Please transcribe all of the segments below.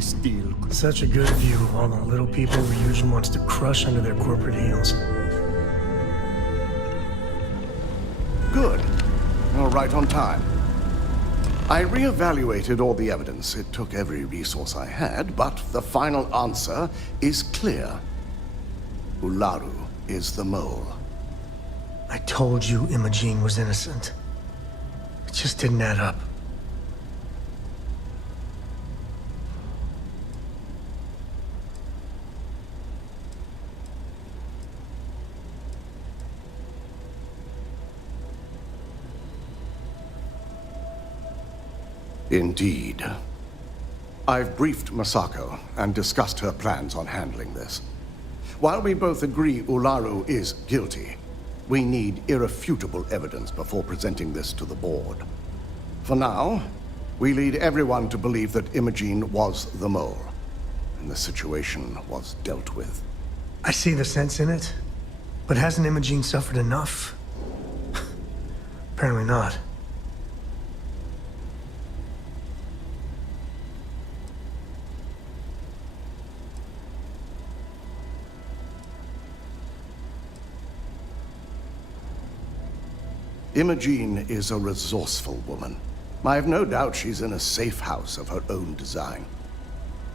this deal. Such a good view of all the little people Ryujin wants to crush under their corporate heels. Good. You're right on time. I re-evaluated all the evidence. It took every resource I had, but the final answer is clear. Ularu is the mole. I told you Imogene was innocent. It just didn't add up. Indeed. I've briefed Masako and discussed her plans on handling this. While we both agree Ularu is guilty, we need irrefutable evidence before presenting this to the board. For now, we lead everyone to believe that Imogene was the mole, and the situation was dealt with. I see the sense in it, but hasn't Imogene suffered enough? Apparently not. Imogene is a resourceful woman. I have no doubt she's in a safe house of her own design.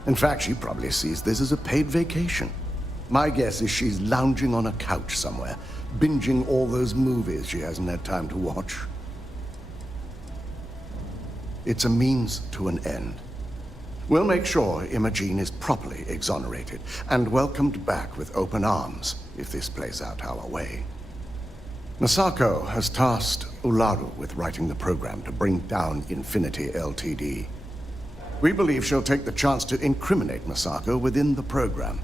In fact, she probably sees this as a paid vacation. My guess is she's lounging on a couch somewhere, binging all those movies she hasn't had time to watch. It's a means to an end. We'll make sure Imogene is properly exonerated and welcomed back with open arms if this plays out our way. Masako has tasked Ularu with writing the program to bring down Infinity Ltd. We believe she'll take the chance to incriminate Masako within the program,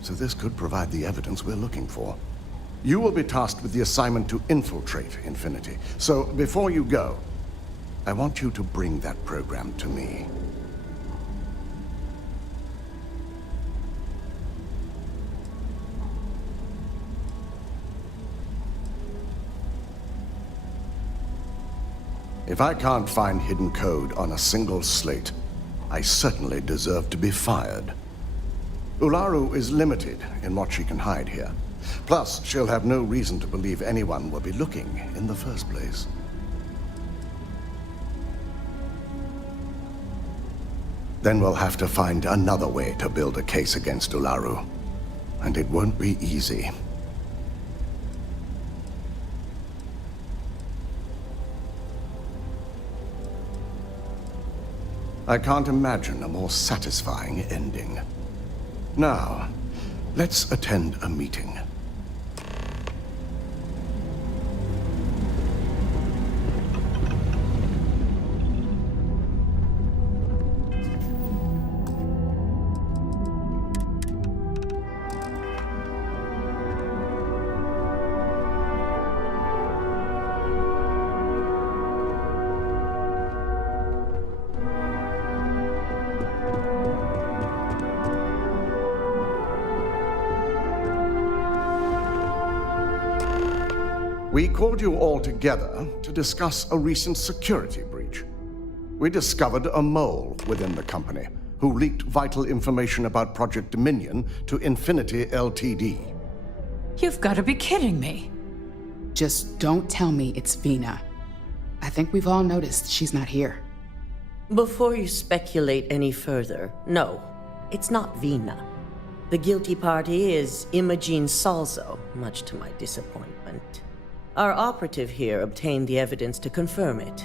so this could provide the evidence we're looking for. You will be tasked with the assignment to infiltrate Infinity, so before you go, I want you to bring that program to me. If I can't find hidden code on a single slate, I certainly deserve to be fired. Ularu is limited in what she can hide here. Plus, she'll have no reason to believe anyone will be looking in the first place. Then we'll have to find another way to build a case against Ularu. And it won't be easy. I can't imagine a more satisfying ending. Now, let's attend a meeting. We called you all together to discuss a recent security breach. We discovered a mole within the company who leaked vital information about Project Dominion to Infinity Ltd. You've got to be kidding me. Just don't tell me it's Vina. I think we've all noticed she's not here. Before you speculate any further, no, it's not Vina. The guilty party is Imogene Salzo, much to my disappointment. Our operative here obtained the evidence to confirm it.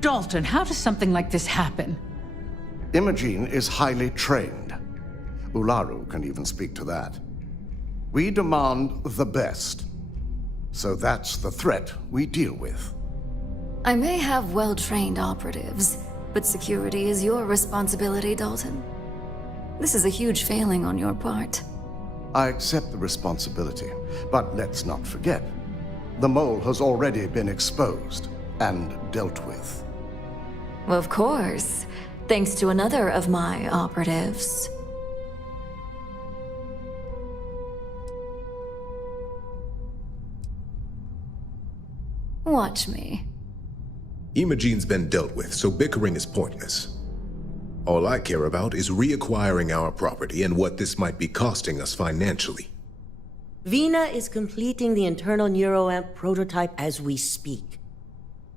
Dalton, how does something like this happen? Imogene is highly trained. Ularu can even speak to that. We demand the best. So that's the threat we deal with. I may have well-trained operatives, but security is your responsibility, Dalton. This is a huge failing on your part. I accept the responsibility, but let's not forget, the mole has already been exposed and dealt with. Of course, thanks to another of my operatives. Watch me. Imogene's been dealt with, so bickering is pointless. All I care about is reacquiring our property and what this might be costing us financially. Vina is completing the internal neuroamp prototype as we speak.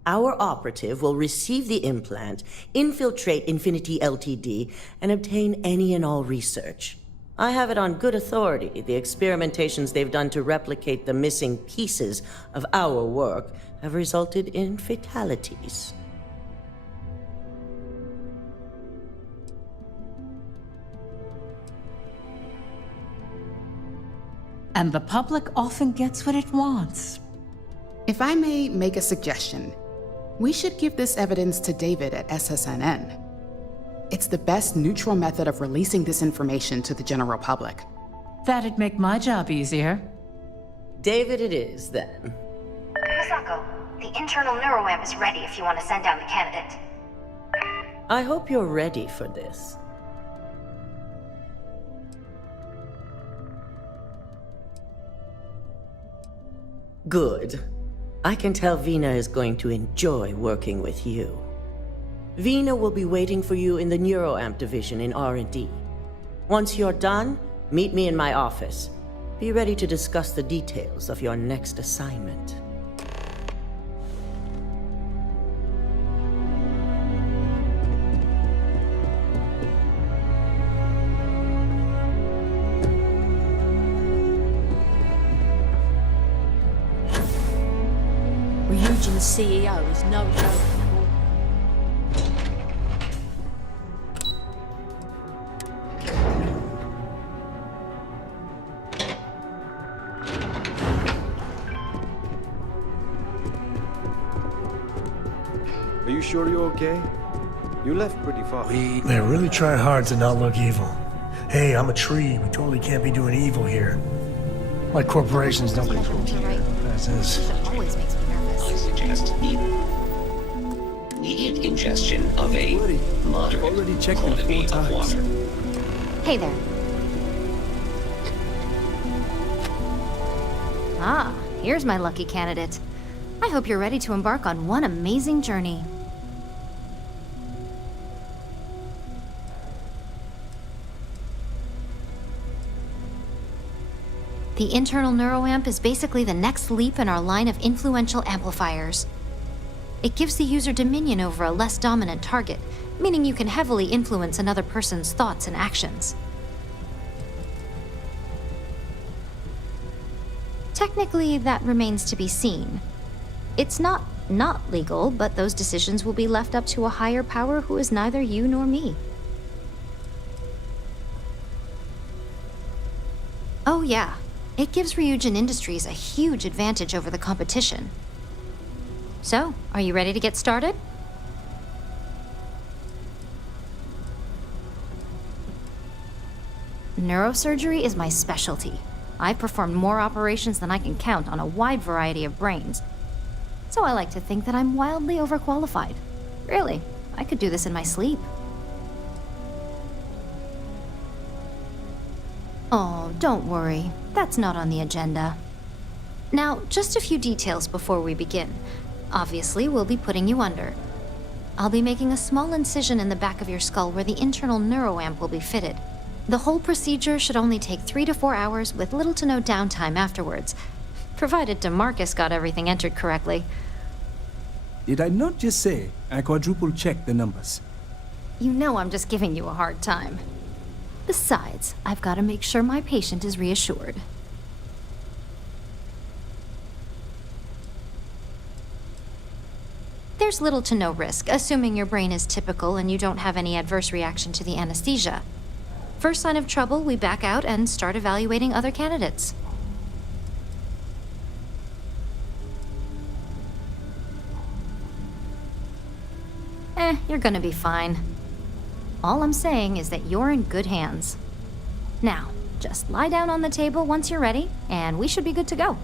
Our operative will receive the implant, infiltrate Infinity Ltd., and obtain any and all research. I have it on good authority. The experimentations they've done to replicate the missing pieces of our work have resulted in fatalities. And the public often gets what it wants. If I may make a suggestion, we should give this evidence to David at SSNN. It's the best neutral method of releasing this information to the general public. That'd make my job easier. David it is, then. Misako, the internal neuroamp is ready if you want to send down the candidate. I hope you're ready for this. Good. I can tell Vina is going to enjoy working with you. Vina will be waiting for you in the neuroamp division in R&D. Once you're done, meet me in my office. Be ready to discuss the details of your next assignment. Ryujin's CEO is no joke at all. Are you sure you're okay? You left pretty fast. They really try hard to not look evil. Hey, I'm a tree. We totally can't be doing evil here. Like corporations don't control here. That's this. Always makes me nervous. I suggest immediate ingestion of a moderate quantity of water. Hey there. Ah, here's my lucky candidate. I hope you're ready to embark on one amazing journey. The internal neuroamp is basically the next leap in our line of influential amplifiers. It gives the user dominion over a less dominant target, meaning you can heavily influence another person's thoughts and actions. Technically, that remains to be seen. It's not legal, but those decisions will be left up to a higher power who is neither you nor me. Oh yeah. It gives Ryujin Industries a huge advantage over the competition. So, are you ready to get started? Neurosurgery is my specialty. I've performed more operations than I can count on a wide variety of brains. So I like to think that I'm wildly overqualified. Really, I could do this in my sleep. Oh, don't worry. That's not on the agenda. Now, just a few details before we begin. Obviously, we'll be putting you under. I'll be making a small incision in the back of your skull where the internal neuroamp will be fitted. The whole procedure should only take 3 to 4 hours with little to no downtime afterwards, provided DeMarcus got everything entered correctly. Did I not just say I quadruple-checked the numbers? You know I'm just giving you a hard time. Besides, I've got to make sure my patient is reassured. There's little to no risk, assuming your brain is typical and you don't have any adverse reaction to the anesthesia. First sign of trouble, we back out and start evaluating other candidates. You're gonna be fine. All I'm saying is that you're in good hands. Now, just lie down on the table once you're ready, and we should be good to go.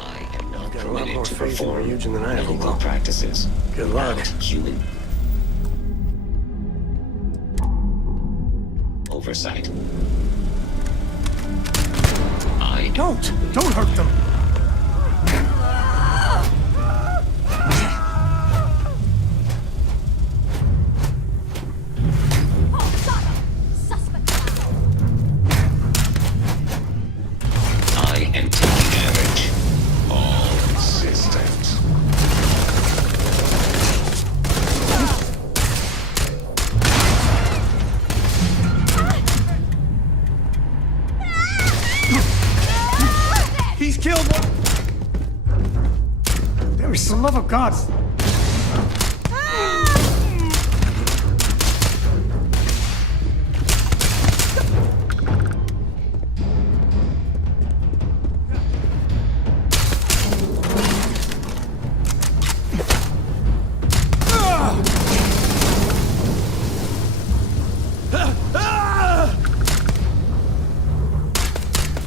I am not Got a lot more permitted to faith in perform Ryujin than I ever medical will. practices. Good luck. without human oversight. Don't hurt them. I am taking damage. All systems. He's killed one. There is the love of God.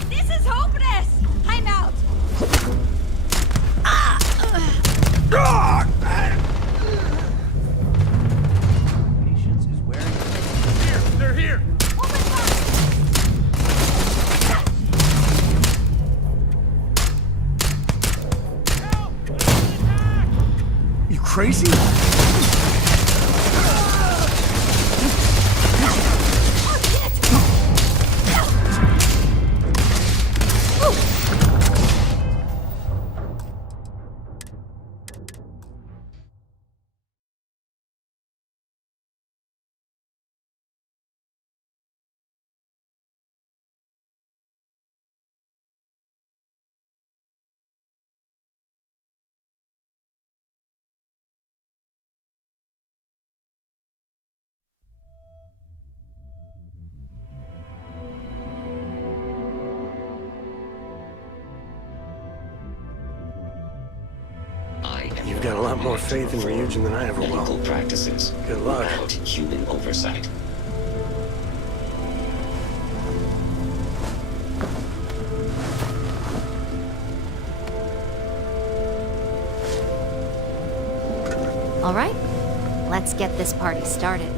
This is hopeless! I'm out! Patience is wearing. They're here. You crazy? I am You've got a lot more faith in Ryujin than I ever medical will. practices. Good luck. Without human oversight. All right, let's get this party started.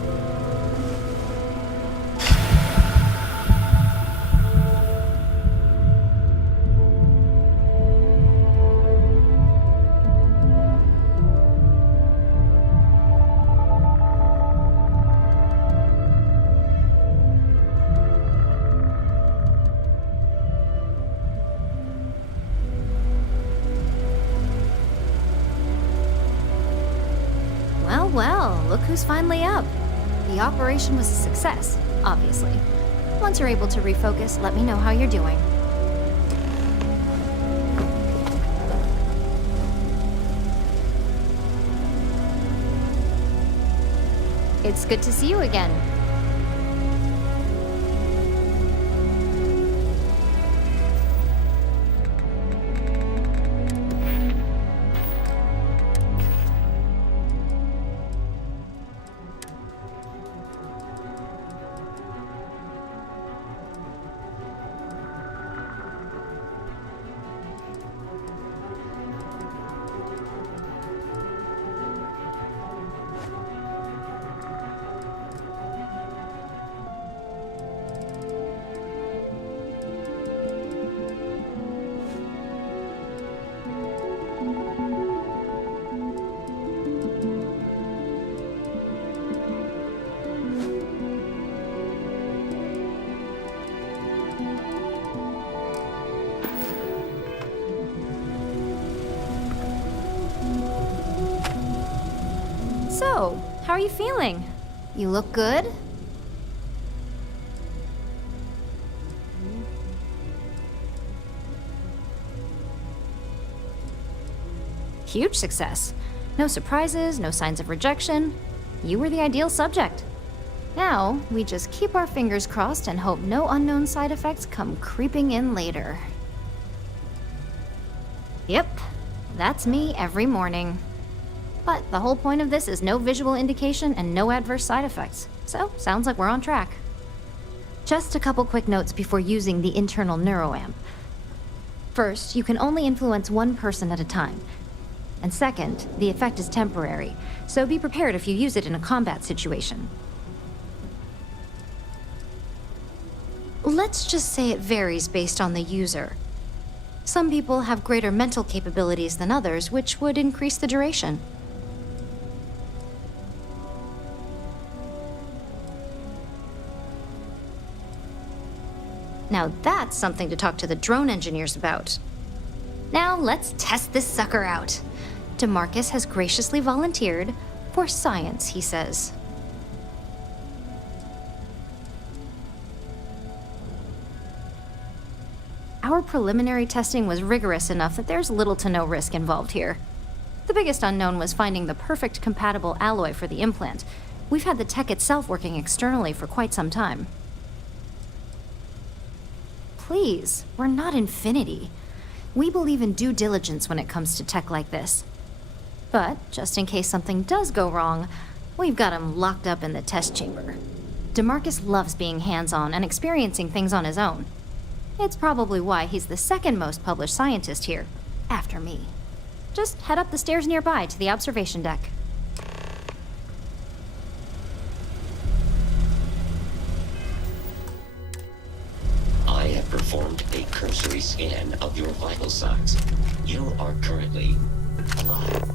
Well, well, look who's finally up. The operation was a success, obviously. Once you're able to refocus, let me know how you're doing. It's good to see you again. So, how are you feeling? You look good? Huge success. No surprises, no signs of rejection. You were the ideal subject. Now, we just keep our fingers crossed and hope no unknown side effects come creeping in later. Yep, that's me every morning. But the whole point of this is no visual indication and no adverse side effects. So, sounds like we're on track. Just a couple quick notes before using the internal neuroamp. First, you can only influence one person at a time. And second, the effect is temporary, so be prepared if you use it in a combat situation. Let's just say it varies based on the user. Some people have greater mental capabilities than others, which would increase the duration. Now that's something to talk to the drone engineers about. Now let's test this sucker out. DeMarcus has graciously volunteered for science, he says. Our preliminary testing was rigorous enough that there's little to no risk involved here. The biggest unknown was finding the perfect compatible alloy for the implant. We've had the tech itself working externally for quite some time. Please, we're not Infinity. We believe in due diligence when it comes to tech like this. But, just in case something does go wrong, we've got him locked up in the test chamber. DeMarcus loves being hands-on and experiencing things on his own. It's probably why he's the second most published scientist here, after me. Just head up the stairs nearby to the observation deck. I have performed a cursory scan of your vital signs. You are currently alive.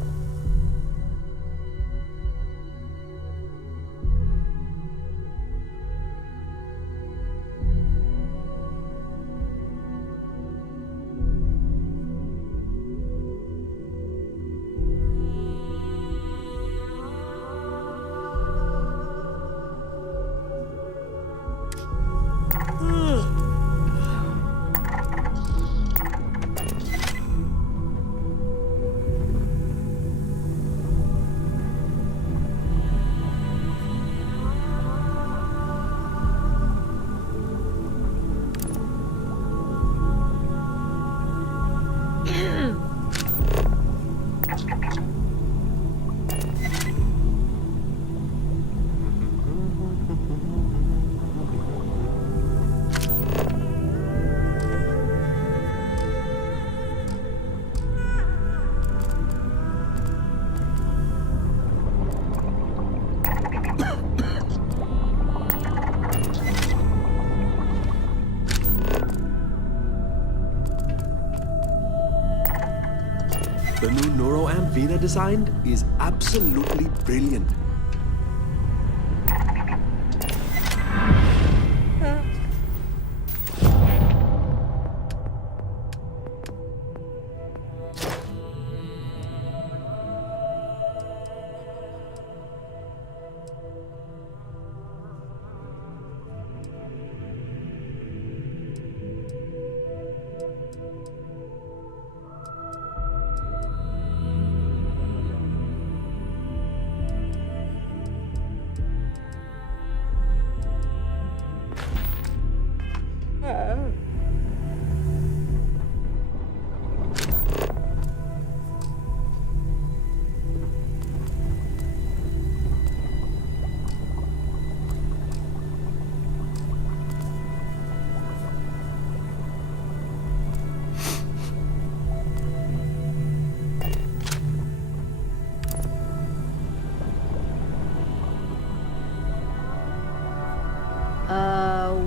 The new neuroamp Vina designed is absolutely brilliant.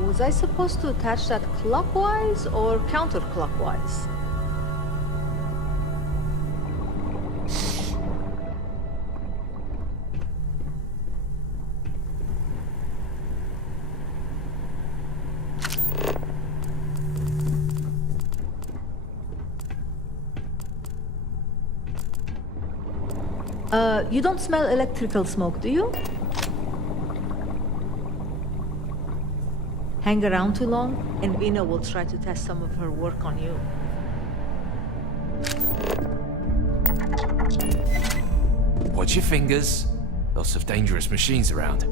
Was I supposed to attach that clockwise or counterclockwise? You don't smell electrical smoke, do you? Hang around too long, and Vina will try to test some of her work on you. Watch your fingers. Lots of dangerous machines around.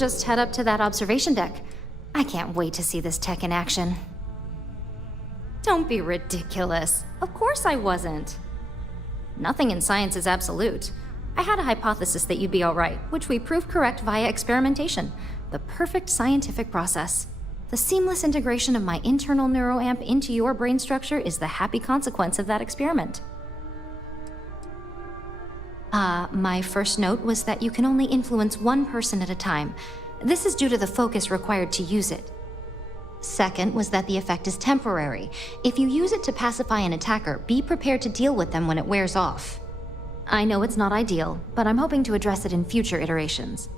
just head up to that observation deck. I can't wait to see this tech in action. Don't be ridiculous. Of course I wasn't. Nothing in science is absolute. I had a hypothesis that you'd be all right, which we proved correct via experimentation. The perfect scientific process. The seamless integration of my internal neuroamp into your brain structure is the happy consequence of that experiment. My first note was that you can only influence one person at a time. This is due to the focus required to use it. Second was that the effect is temporary. If you use it to pacify an attacker, be prepared to deal with them when it wears off. I know it's not ideal, but I'm hoping to address it in future iterations.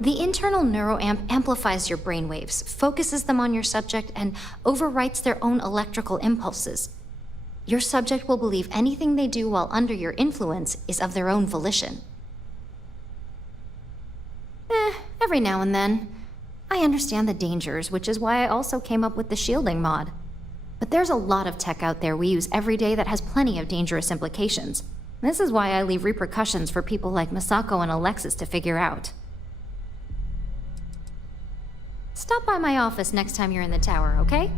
The internal neuroamp amplifies your brainwaves, focuses them on your subject, and overwrites their own electrical impulses. Your subject will believe anything they do while under your influence is of their own volition. Every now and then. I understand the dangers, which is why I also came up with the shielding mod. But there's a lot of tech out there we use every day that has plenty of dangerous implications. This is why I leave repercussions for people like Masako and Alexis to figure out. Stop by my office next time you're in the tower, okay?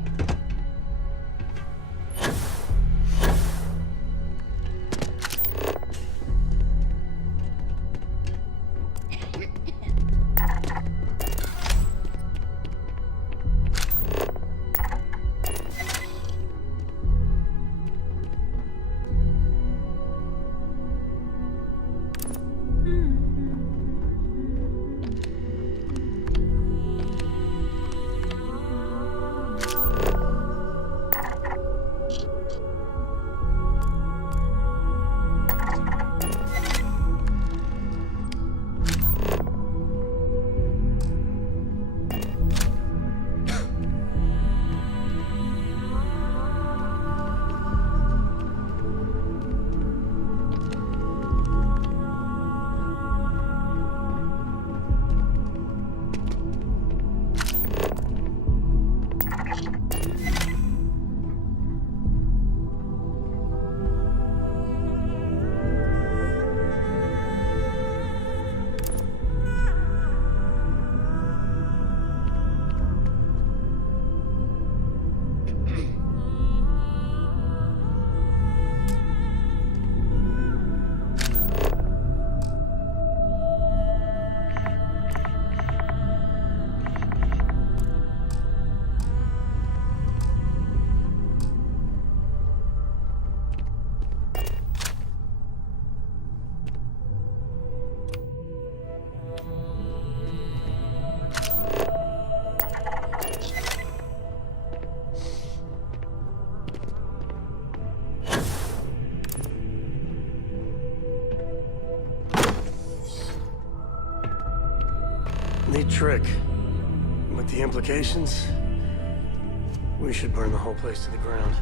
Neat trick. But the implications? We should burn the whole place to the ground.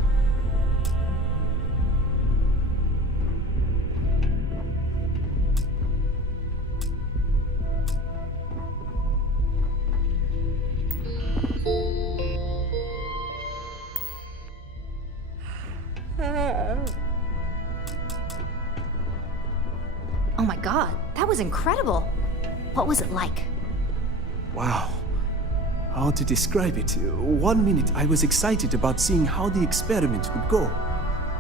Oh my god, that was incredible. What was it like? Wow. How to describe it? 1 minute I was excited about seeing how the experiment would go.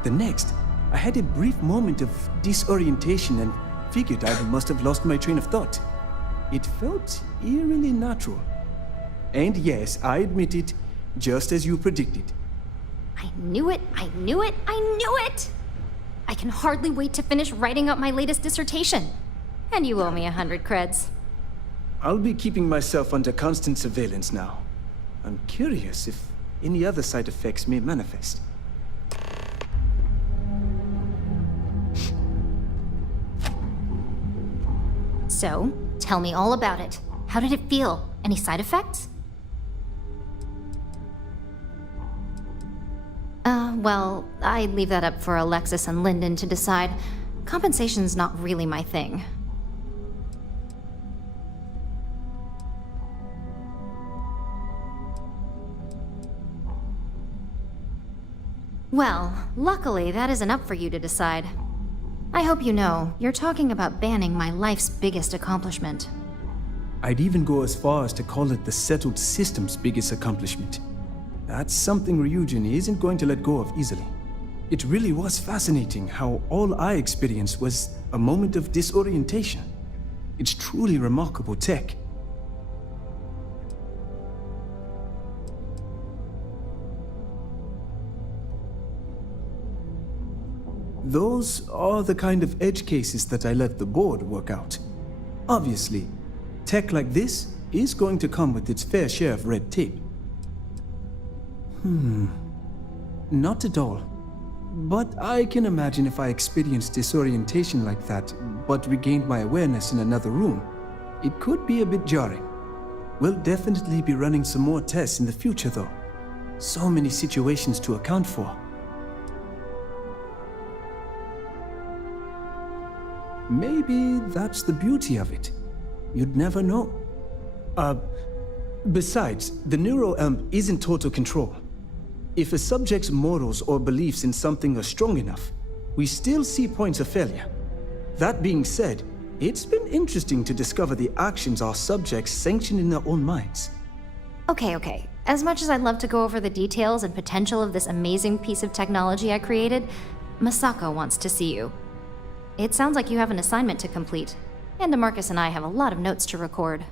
The next, I had a brief moment of disorientation and figured I must have lost my train of thought. It felt eerily natural. And yes, I admit it, just as you predicted. I knew it, I knew it, I knew it! I can hardly wait to finish writing up my latest dissertation. And you owe me 100 creds. I'll be keeping myself under constant surveillance now. I'm curious if any other side effects may manifest. So, tell me all about it. How did it feel? Any side effects? Well, I'd leave that up for Alexis and Lyndon to decide. Compensation's not really my thing. Well, luckily that isn't up for you to decide. I hope you know, you're talking about banning my life's biggest accomplishment. I'd even go as far as to call it the settled system's biggest accomplishment. That's something Ryujin isn't going to let go of easily. It really was fascinating how all I experienced was a moment of disorientation. It's truly remarkable tech. Those are the kind of edge cases that I let the board work out. Obviously, tech like this is going to come with its fair share of red tape. Not at all. But I can imagine if I experienced disorientation like that, but regained my awareness in another room, it could be a bit jarring. We'll definitely be running some more tests in the future though. So many situations to account for. Maybe that's the beauty of it. You'd never know. Besides, the neuroamp isn't total control. If a subject's morals or beliefs in something are strong enough, we still see points of failure. That being said, it's been interesting to discover the actions our subjects sanction in their own minds. Okay. As much as I'd love to go over the details and potential of this amazing piece of technology I created, Masako wants to see you. It sounds like you have an assignment to complete, and DeMarcus and I have a lot of notes to record.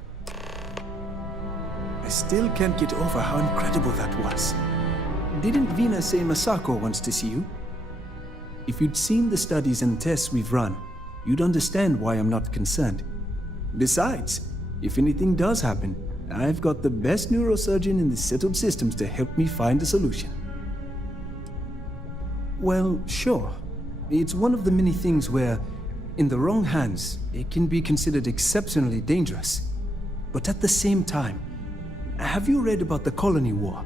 I still can't get over how incredible that was. Didn't Vina say Masako wants to see you? If you'd seen the studies and tests we've run, you'd understand why I'm not concerned. Besides, if anything does happen, I've got the best neurosurgeon in the settled systems to help me find a solution. Well, sure. It's one of the many things where, in the wrong hands, it can be considered exceptionally dangerous. But at the same time, have you read about the Colony War?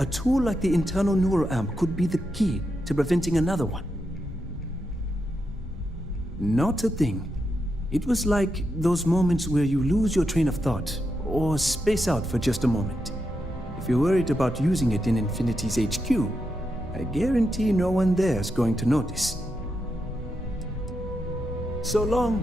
A tool like the internal neuroamp could be the key to preventing another one. Not a thing. It was like those moments where you lose your train of thought, or space out for just a moment. If you're worried about using it in Infinity's HQ, I guarantee no one there's going to notice. So long.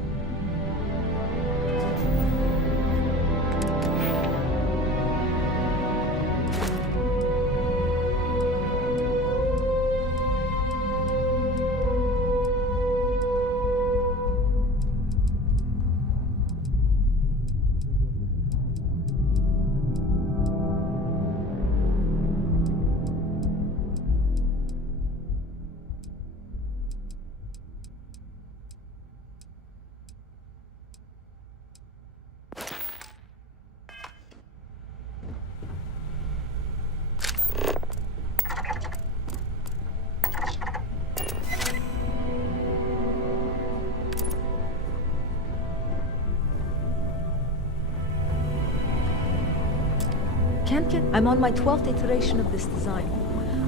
I'm on my 12th iteration of this design.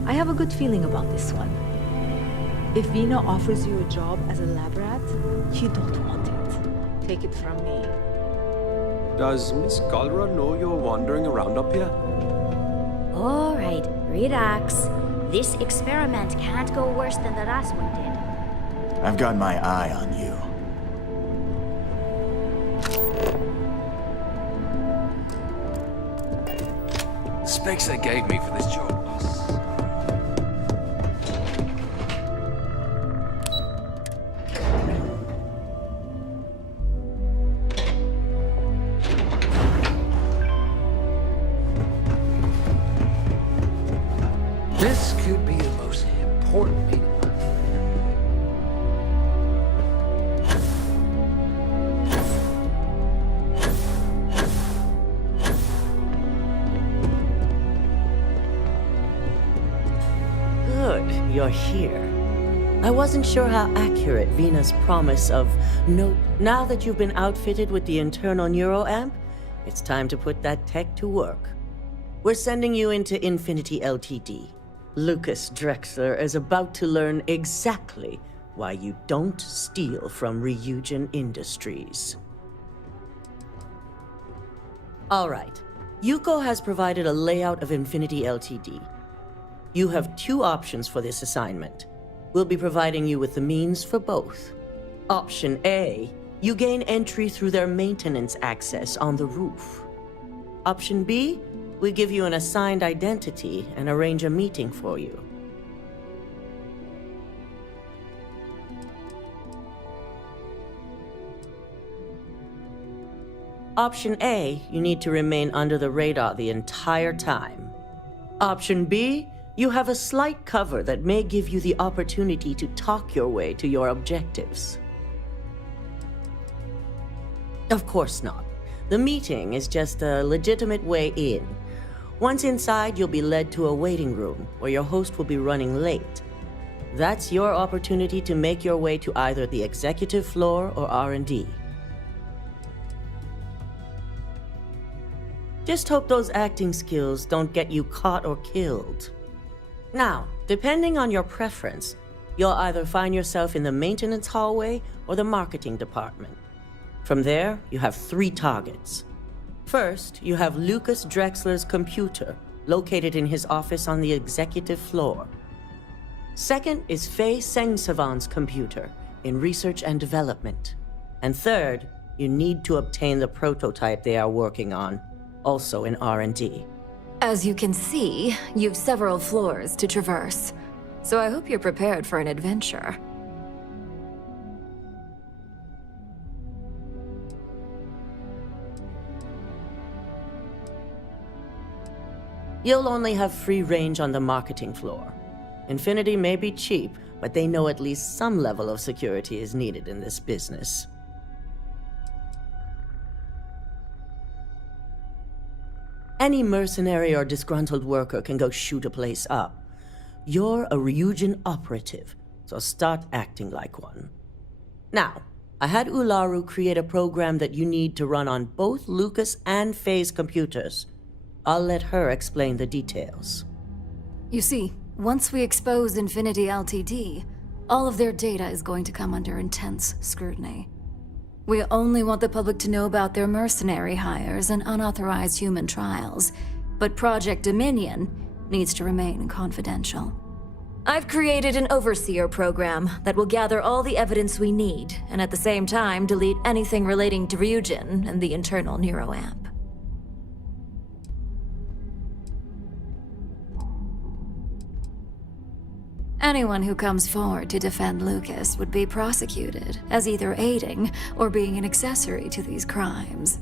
I have a good feeling about this one. If Vina offers you a job as a lab rat, you don't want it. Take it from me. Does Miss Galra know you're wandering around up here? All right, relax. This experiment can't go worse than the last one did. I've got my eye on you. Specs they gave me for this job. This could be the most important meeting. You're here. I wasn't sure how accurate Vina's promise of no. Now that you've been outfitted with the internal neuroamp, it's time to put that tech to work. We're sending you into Infinity Ltd. Lucas Drexler is about to learn exactly why you don't steal from Ryujin Industries. All right. Yuko has provided a layout of Infinity Ltd. You have two options for this assignment. We'll be providing you with the means for both. Option A, you gain entry through their maintenance access on the roof. Option B, we give you an assigned identity and arrange a meeting for you. Option A, you need to remain under the radar the entire time. Option B, you have a slight cover that may give you the opportunity to talk your way to your objectives. Of course not. The meeting is just a legitimate way in. Once inside, you'll be led to a waiting room where your host will be running late. That's your opportunity to make your way to either the executive floor or R&D. Just hope those acting skills don't get you caught or killed. Now, depending on your preference, you'll either find yourself in the maintenance hallway or the marketing department. From there, you have 3 targets. First, you have Lucas Drexler's computer, located in his office on the executive floor. Second is Faye Sengsavan's computer, in research and development. And third, you need to obtain the prototype they are working on, also in R&D. As you can see, you've several floors to traverse, so I hope you're prepared for an adventure. You'll only have free range on the marketing floor. Infinity may be cheap, but they know at least some level of security is needed in this business. Any mercenary or disgruntled worker can go shoot a place up. You're a Ryujin operative, so start acting like one. Now, I had Ularu create a program that you need to run on both Lucas and Faye's computers. I'll let her explain the details. You see, once we expose Infinity Ltd, all of their data is going to come under intense scrutiny. We only want the public to know about their mercenary hires and unauthorized human trials, but Project Dominion needs to remain confidential. I've created an overseer program that will gather all the evidence we need, and at the same time delete anything relating to Ryujin and the internal neuroamp. Anyone who comes forward to defend Lucas would be prosecuted as either aiding or being an accessory to these crimes.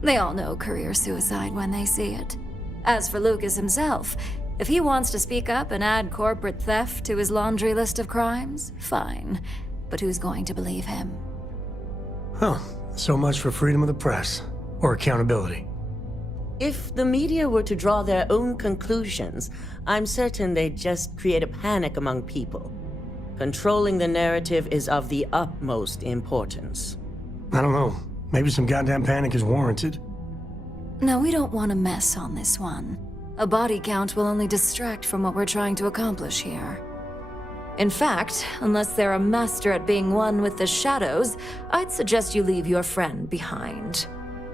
They all know career suicide when they see it. As for Lucas himself, if he wants to speak up and add corporate theft to his laundry list of crimes, fine. But who's going to believe him? Huh. So much for freedom of the press. Or accountability. If the media were to draw their own conclusions, I'm certain they'd just create a panic among people. Controlling the narrative is of the utmost importance. I don't know. Maybe some goddamn panic is warranted. No, we don't want to mess on this one. A body count will only distract from what we're trying to accomplish here. In fact, unless they're a master at being one with the shadows, I'd suggest you leave your friend behind.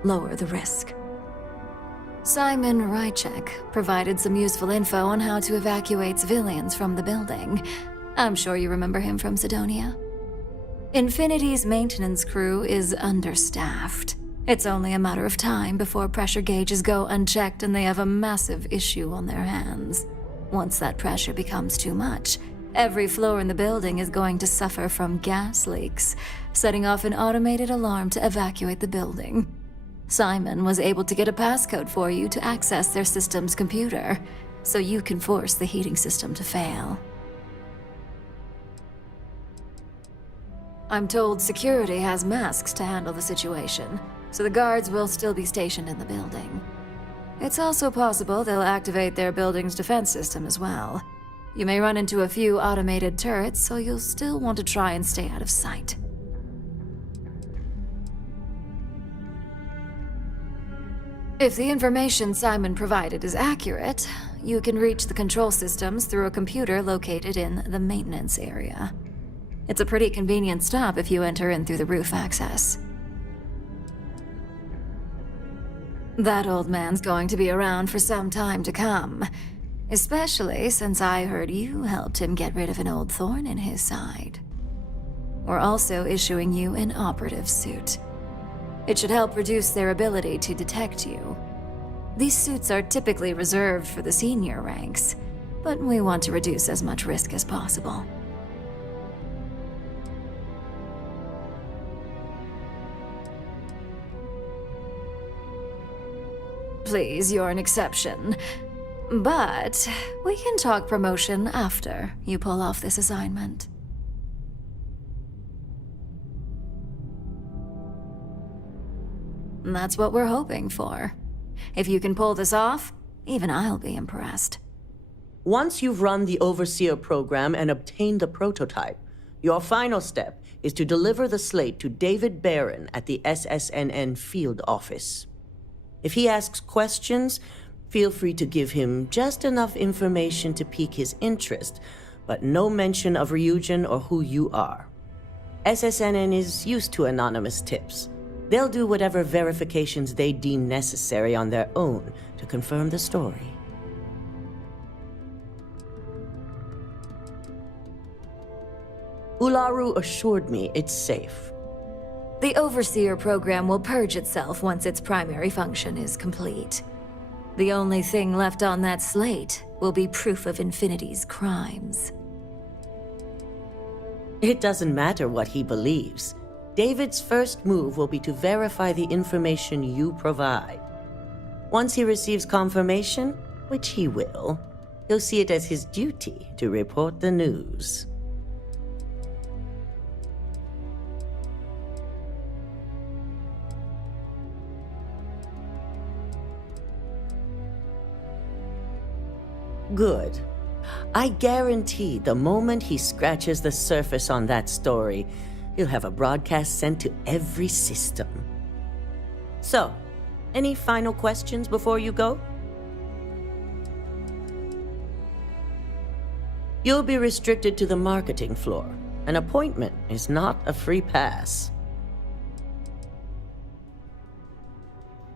Lower the risk. Simon Rychek provided some useful info on how to evacuate civilians from the building. I'm sure you remember him from Sidonia. Infinity's maintenance crew is understaffed. It's only a matter of time before pressure gauges go unchecked and they have a massive issue on their hands. Once that pressure becomes too much, every floor in the building is going to suffer from gas leaks, setting off an automated alarm to evacuate the building. Simon was able to get a passcode for you to access their system's computer, so you can force the heating system to fail. I'm told security has masks to handle the situation, so the guards will still be stationed in the building. It's also possible they'll activate their building's defense system as well. You may run into a few automated turrets, so you'll still want to try and stay out of sight. If the information Simon provided is accurate, you can reach the control systems through a computer located in the maintenance area. It's a pretty convenient stop if you enter in through the roof access. That old man's going to be around for some time to come, especially since I heard you helped him get rid of an old thorn in his side. We're also issuing you an operative suit. It should help reduce their ability to detect you. These suits are typically reserved for the senior ranks, but we want to reduce as much risk as possible. Please, you're an exception. But we can talk promotion after you pull off this assignment. That's what we're hoping for. If you can pull this off, even I'll be impressed. Once you've run the Overseer program and obtained the prototype, your final step is to deliver the slate to David Barron at the SSNN field office. If he asks questions, feel free to give him just enough information to pique his interest, but no mention of Ryujin or who you are. SSNN is used to anonymous tips. They'll do whatever verifications they deem necessary on their own to confirm the story. Ularu assured me it's safe. The Overseer program will purge itself once its primary function is complete. The only thing left on that slate will be proof of Infinity's crimes. It doesn't matter what he believes. David's first move will be to verify the information you provide. Once he receives confirmation, which he will, he'll see it as his duty to report the news. Good. I guarantee the moment he scratches the surface on that story, he'll have a broadcast sent to every system. So, any final questions before you go? You'll be restricted to the marketing floor. An appointment is not a free pass.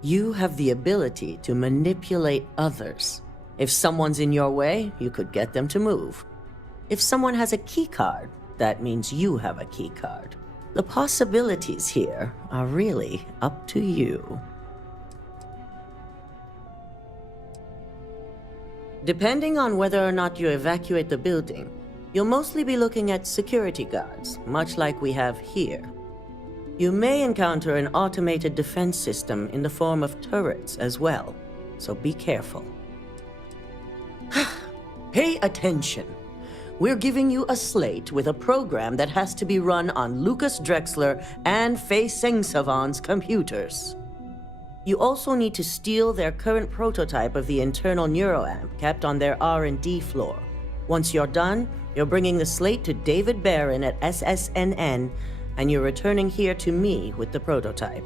You have the ability to manipulate others. If someone's in your way, you could get them to move. If someone has a key card, that means you have a key card. The possibilities here are really up to you. Depending on whether or not you evacuate the building, you'll mostly be looking at security guards, much like we have here. You may encounter an automated defense system in the form of turrets as well, so be careful. Pay attention. We're giving you a slate with a program that has to be run on Lucas Drexler and Fei Sengsavan's computers. You also need to steal their current prototype of the internal neuroamp kept on their R&D floor. Once you're done, you're bringing the slate to David Barron at SSNN, and you're returning here to me with the prototype.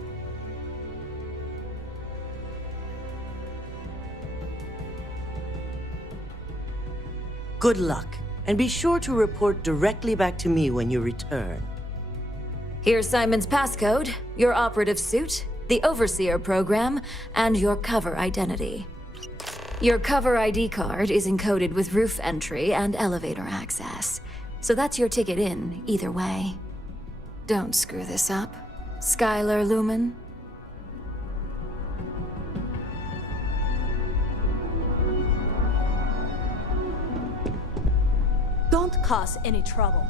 Good luck, and be sure to report directly back to me when you return. Here's Simon's passcode, your operative suit, the Overseer program, and your cover identity. Your cover ID card is encoded with roof entry and elevator access, so that's your ticket in, either way. Don't screw this up, Skylar Lumen. Don't cause any trouble.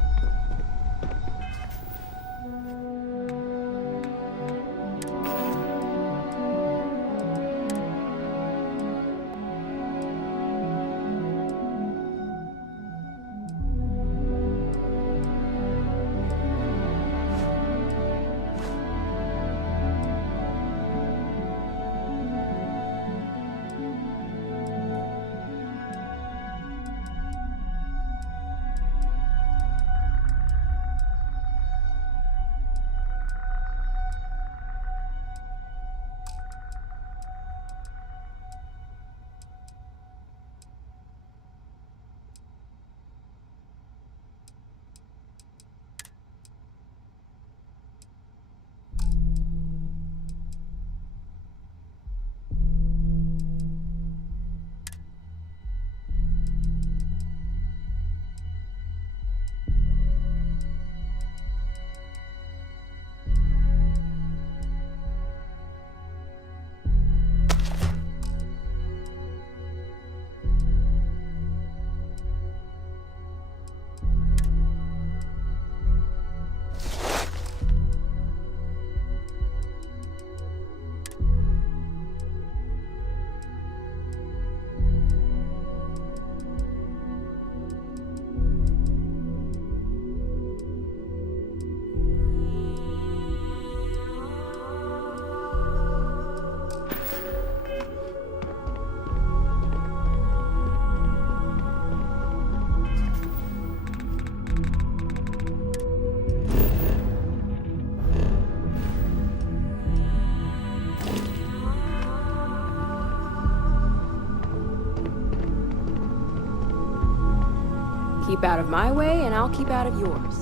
Keep out of my way, and I'll keep out of yours.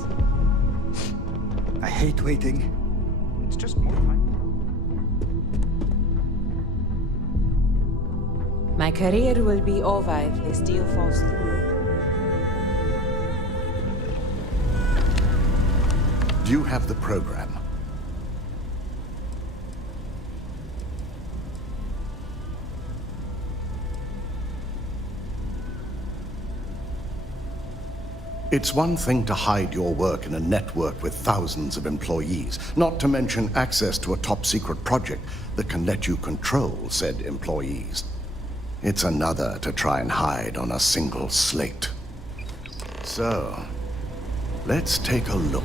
I hate waiting. It's just more time. My career will be over if this deal falls through. Do you have the program? It's one thing to hide your work in a network with thousands of employees, not to mention access to a top-secret project that can let you control said employees. It's another to try and hide on a single slate. So, let's take a look.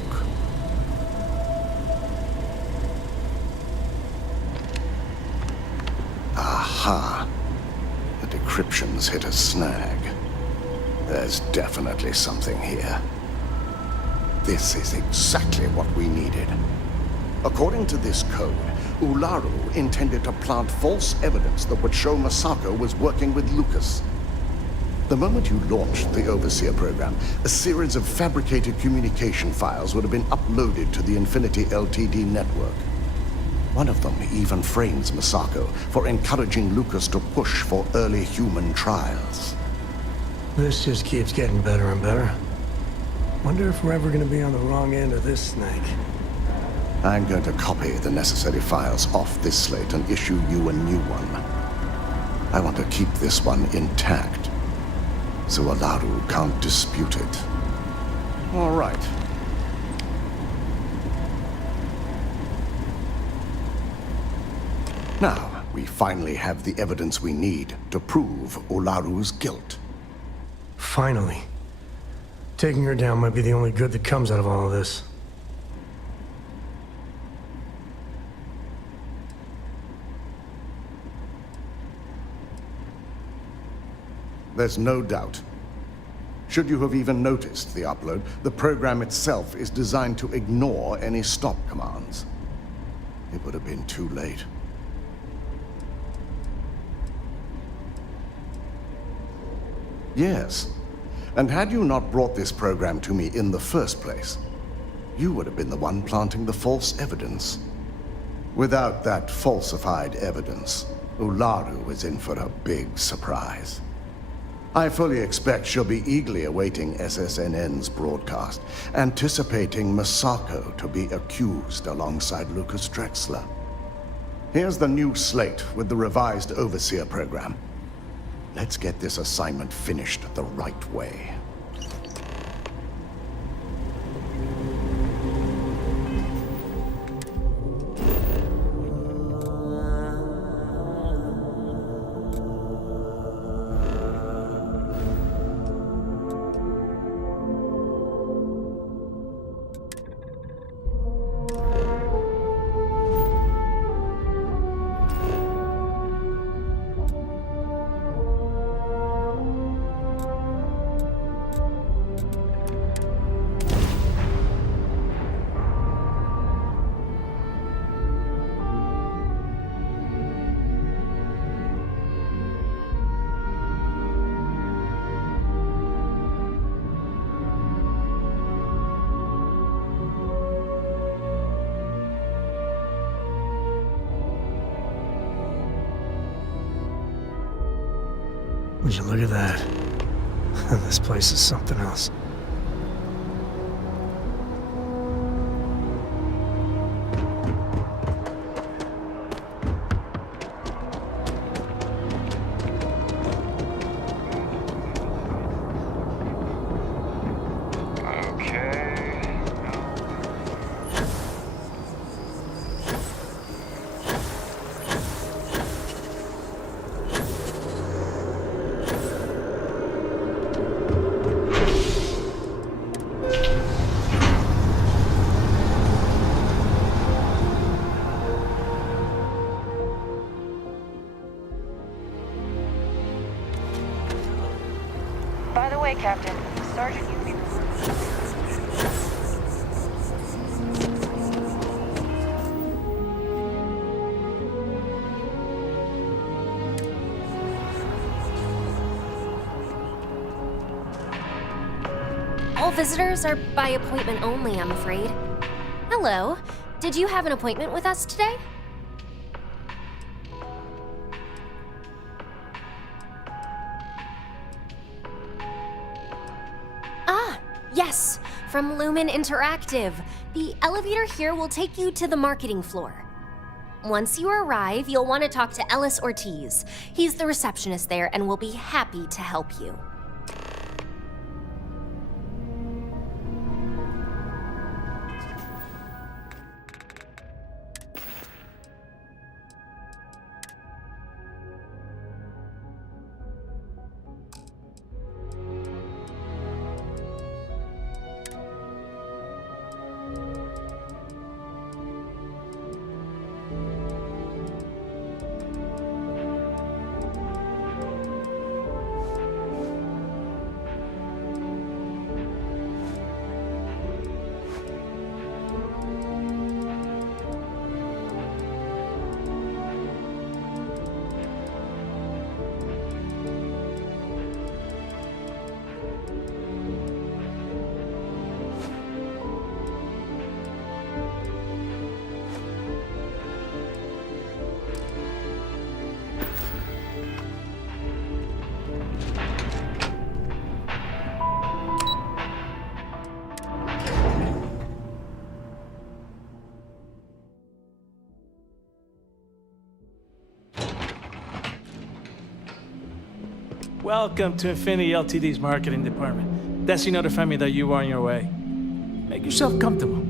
Aha! The decryption's hit a snag. There's definitely something here. This is exactly what we needed. According to this code, Ularu intended to plant false evidence that would show Masako was working with Lucas. The moment you launched the Overseer program, a series of fabricated communication files would have been uploaded to the Infinity Ltd network. One of them even frames Masako for encouraging Lucas to push for early human trials. This just keeps getting better and better. Wonder if we're ever gonna be on the wrong end of this snake. I'm going to copy the necessary files off this slate and issue you a new one. I want to keep this one intact, so Ularu can't dispute it. All right. Now, we finally have the evidence we need to prove Ularu's guilt. Finally. Taking her down might be the only good that comes out of all of this. There's no doubt. Should you have even noticed the upload, the program itself is designed to ignore any stop commands. It would have been too late. Yes. And had you not brought this program to me in the first place, you would have been the one planting the false evidence. Without that falsified evidence, Ularu is in for a big surprise. I fully expect she'll be eagerly awaiting SSNN's broadcast, anticipating Masako to be accused alongside Lucas Drexler. Here's the new slate with the revised Overseer program. Let's get this assignment finished the right way. Would you look at that? This place is something else. By the way, Captain, Sergeant Yuki. All visitors are by appointment only, I'm afraid. Hello. Did you have an appointment with us today? Ah, yes. From Lumen Interactive. The elevator here will take you to the marketing floor. Once you arrive, you'll want to talk to Ellis Ortiz. He's the receptionist there and will be happy to help you. Welcome to Infinity Ltd's marketing department. Desi notified me that you were on your way. Make yourself comfortable.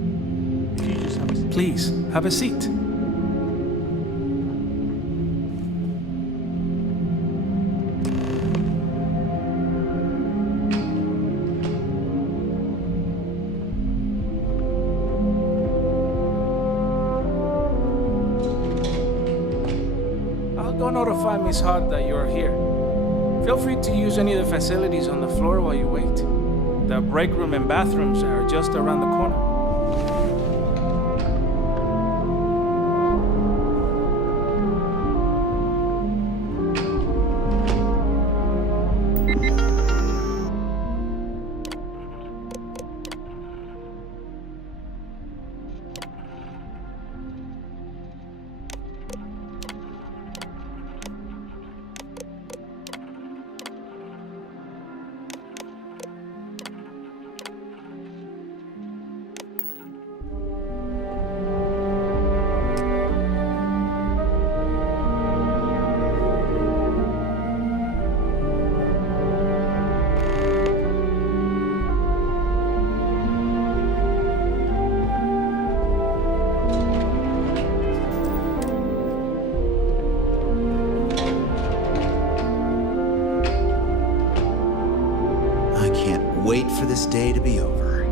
If you just have a seat. Please, have a seat. I'll go notify Miss Hart that you're here. Feel free to use any of the facilities on the floor while you wait. The break room and bathrooms are just around the corner. Wait for this day to be over.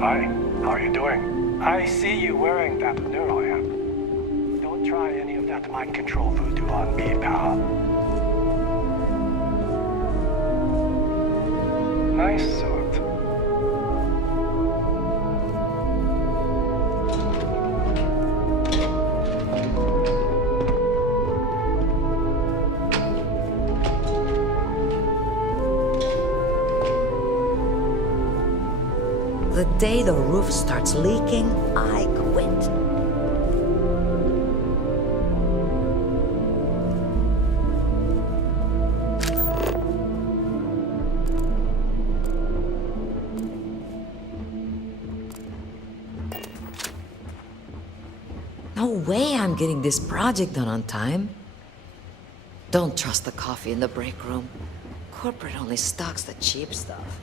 Hi, how are you doing? I see you wearing that neuroamp. Don't try any of that mind control voodoo on me, pal. Nice suit. The day the roof starts leaking, I quit. No way I'm getting this project done on time. Don't trust the coffee in the break room. Corporate only stocks the cheap stuff.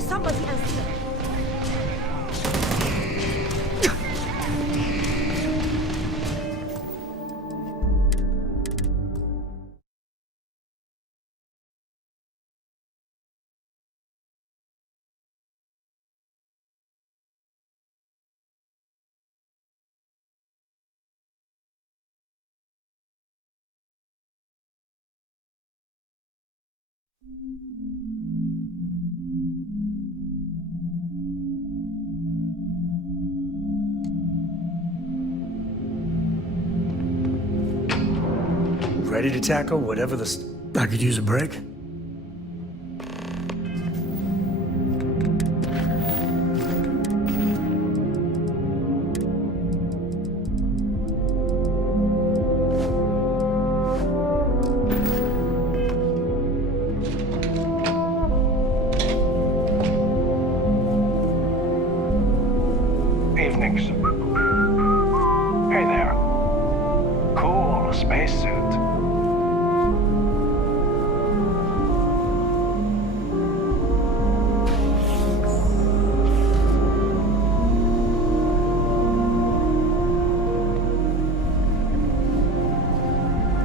Will somebody answer? Ready to tackle whatever I could use a break? Evenings. Hey there. Cool spacesuit.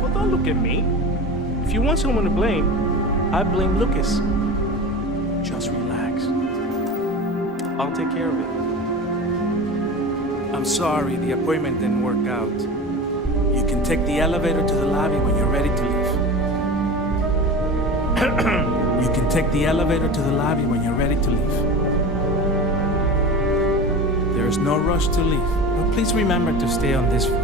Well, don't look at me. If you want someone to blame, I blame Lucas. Just relax. I'll take care of it. I'm sorry the appointment didn't work out. You can take the elevator to the lobby when you're ready to leave. You can take the elevator to the lobby when you're ready to leave. There is no rush to leave, but please remember to stay on this floor.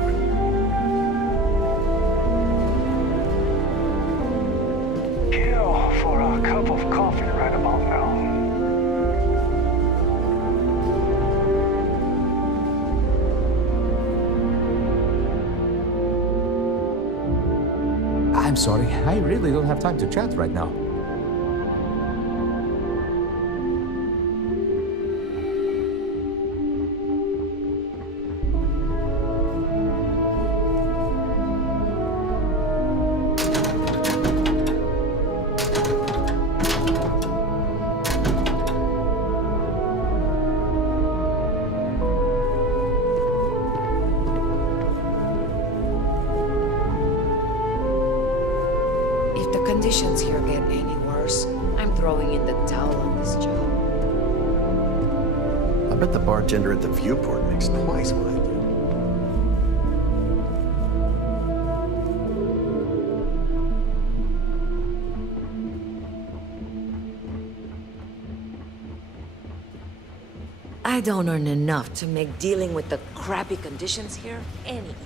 Kill for a cup of coffee right about now. I'm sorry, I really don't have time to chat right now. If the conditions here get any worse, I'm throwing in the towel on this job. I bet the bartender at the viewport makes twice what I do. I don't earn enough to make dealing with the crappy conditions here any easier.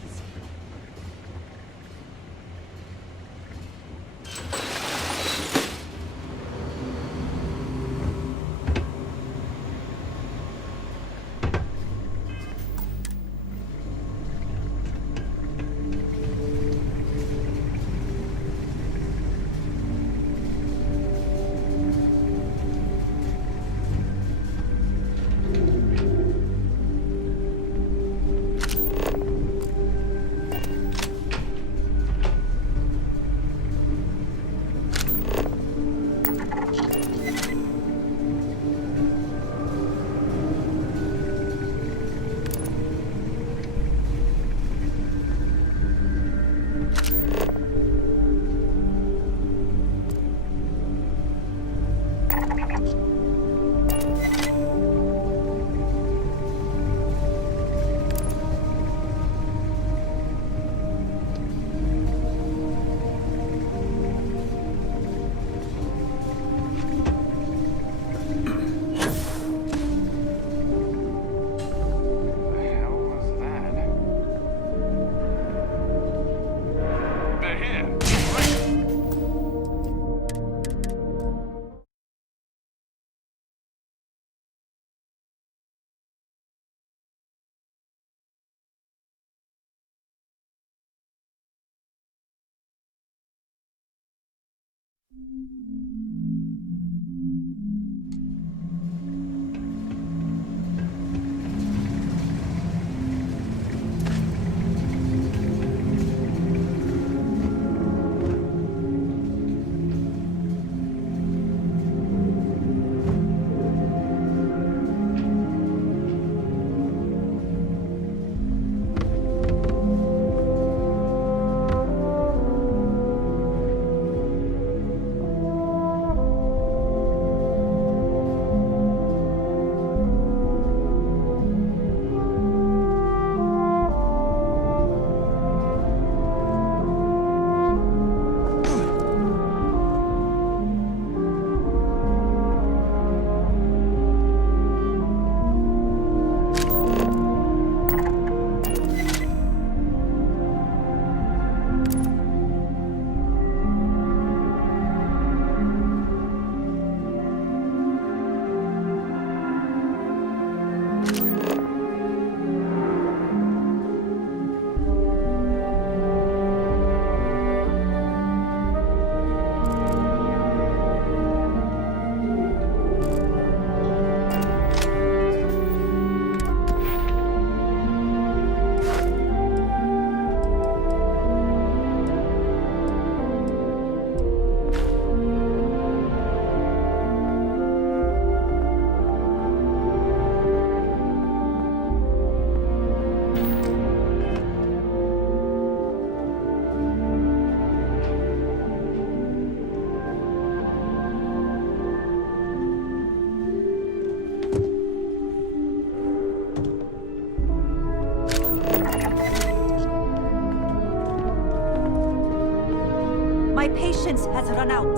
patience has run out.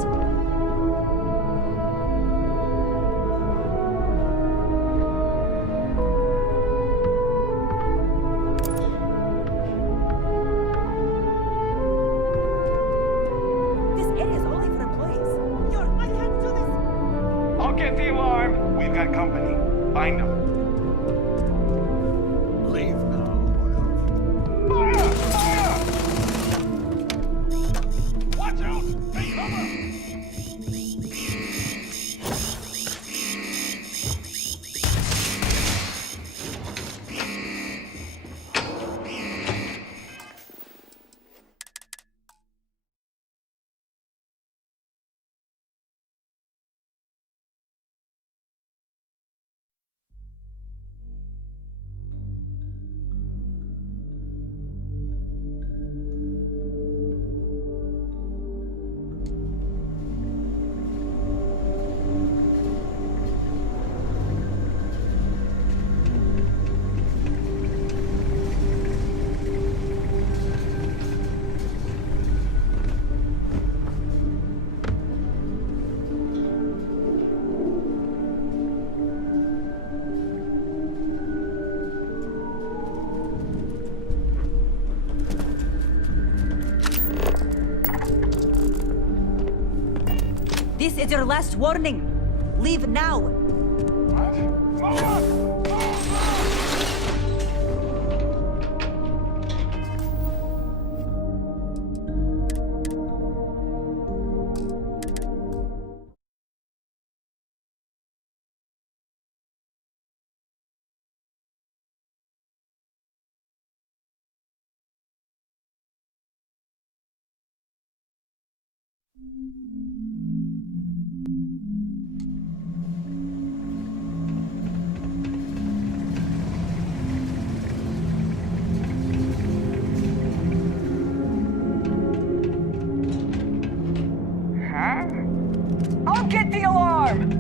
This area is only for employees. I can't do this. I'll get the alarm. We've got company. Find them. Leave now. Fire! Fire! Watch out! Take cover! This is your last warning. Leave now. What? Move on! Huh? I'll get the alarm!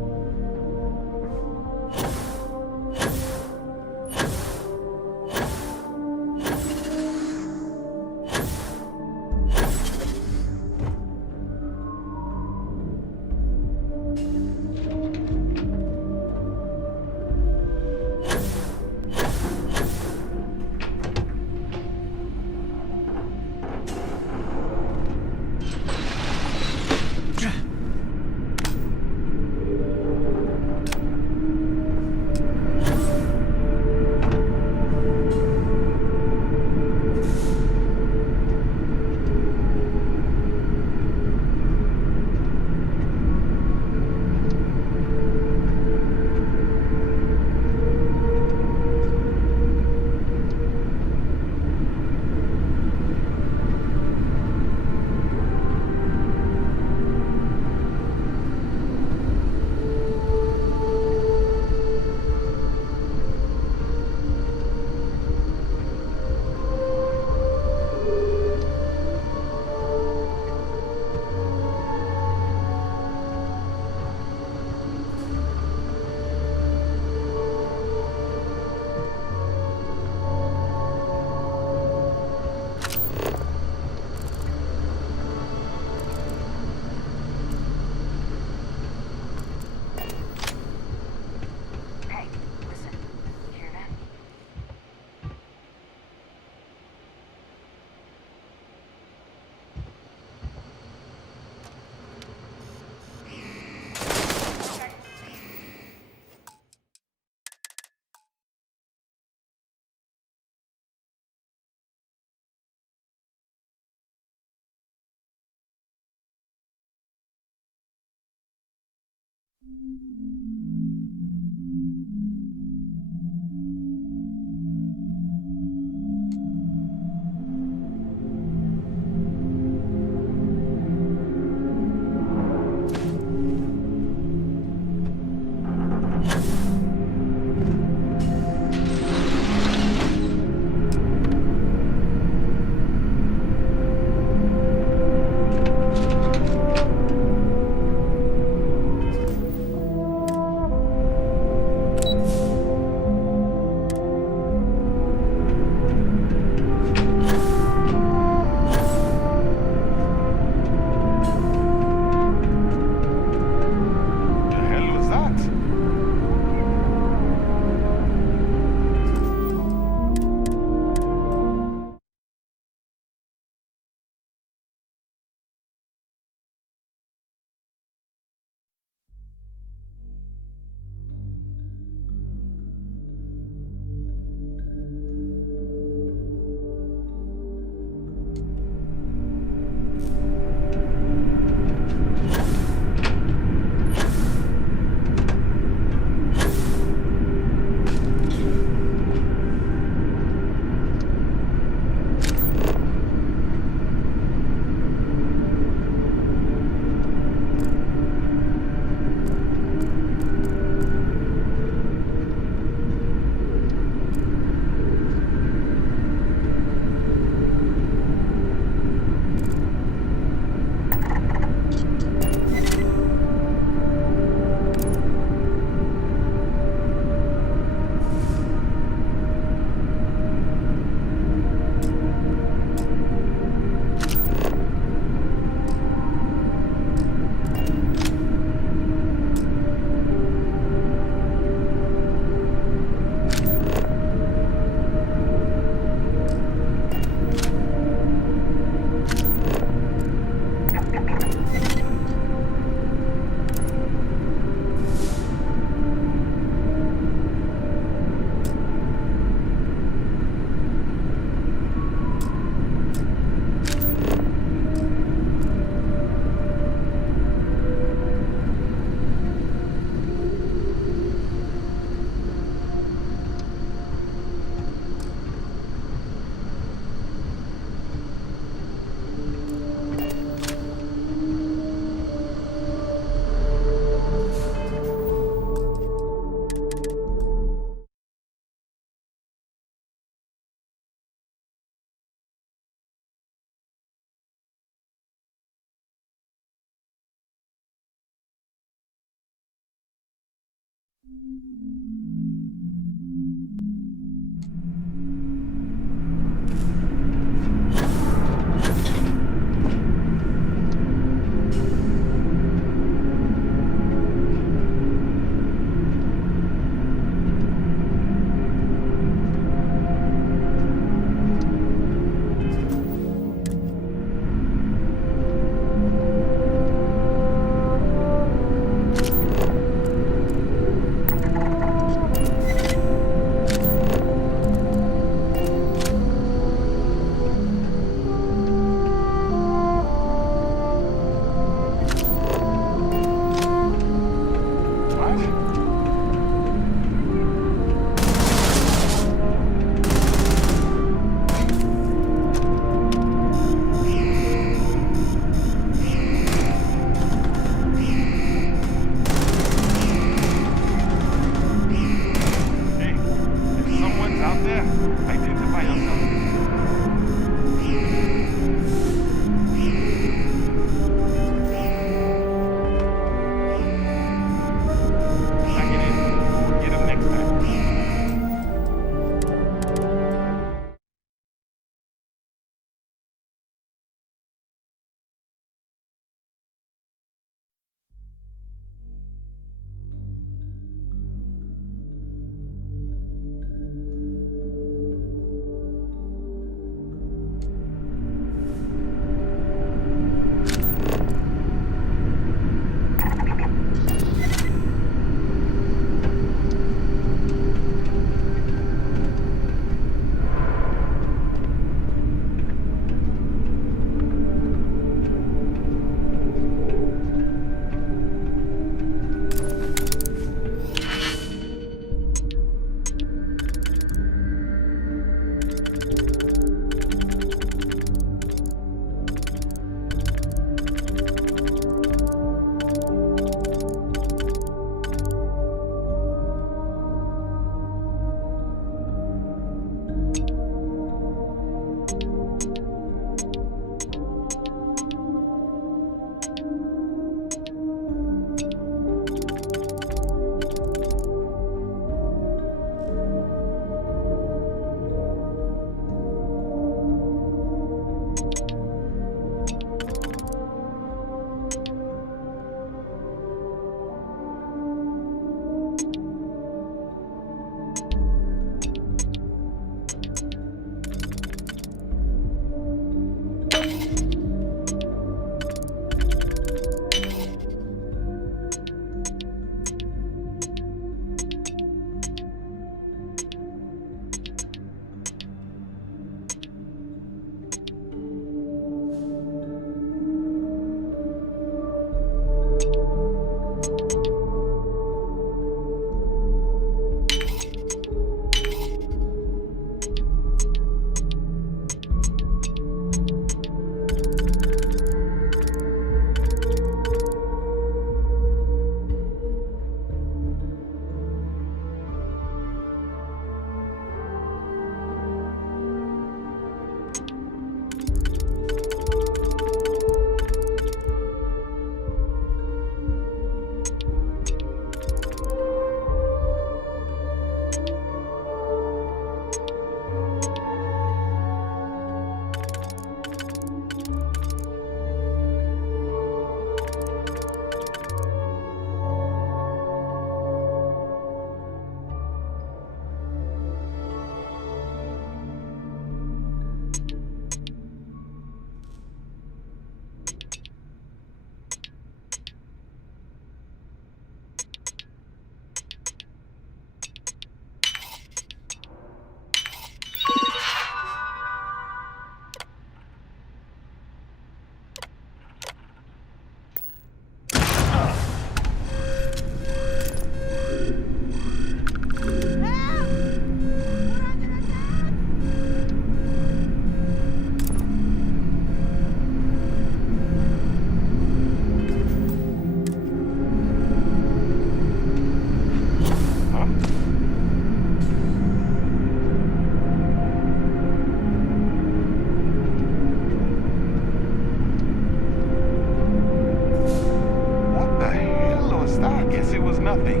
nothing.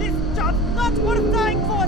This job's not worth dying for!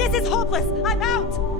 This is hopeless! I'm out!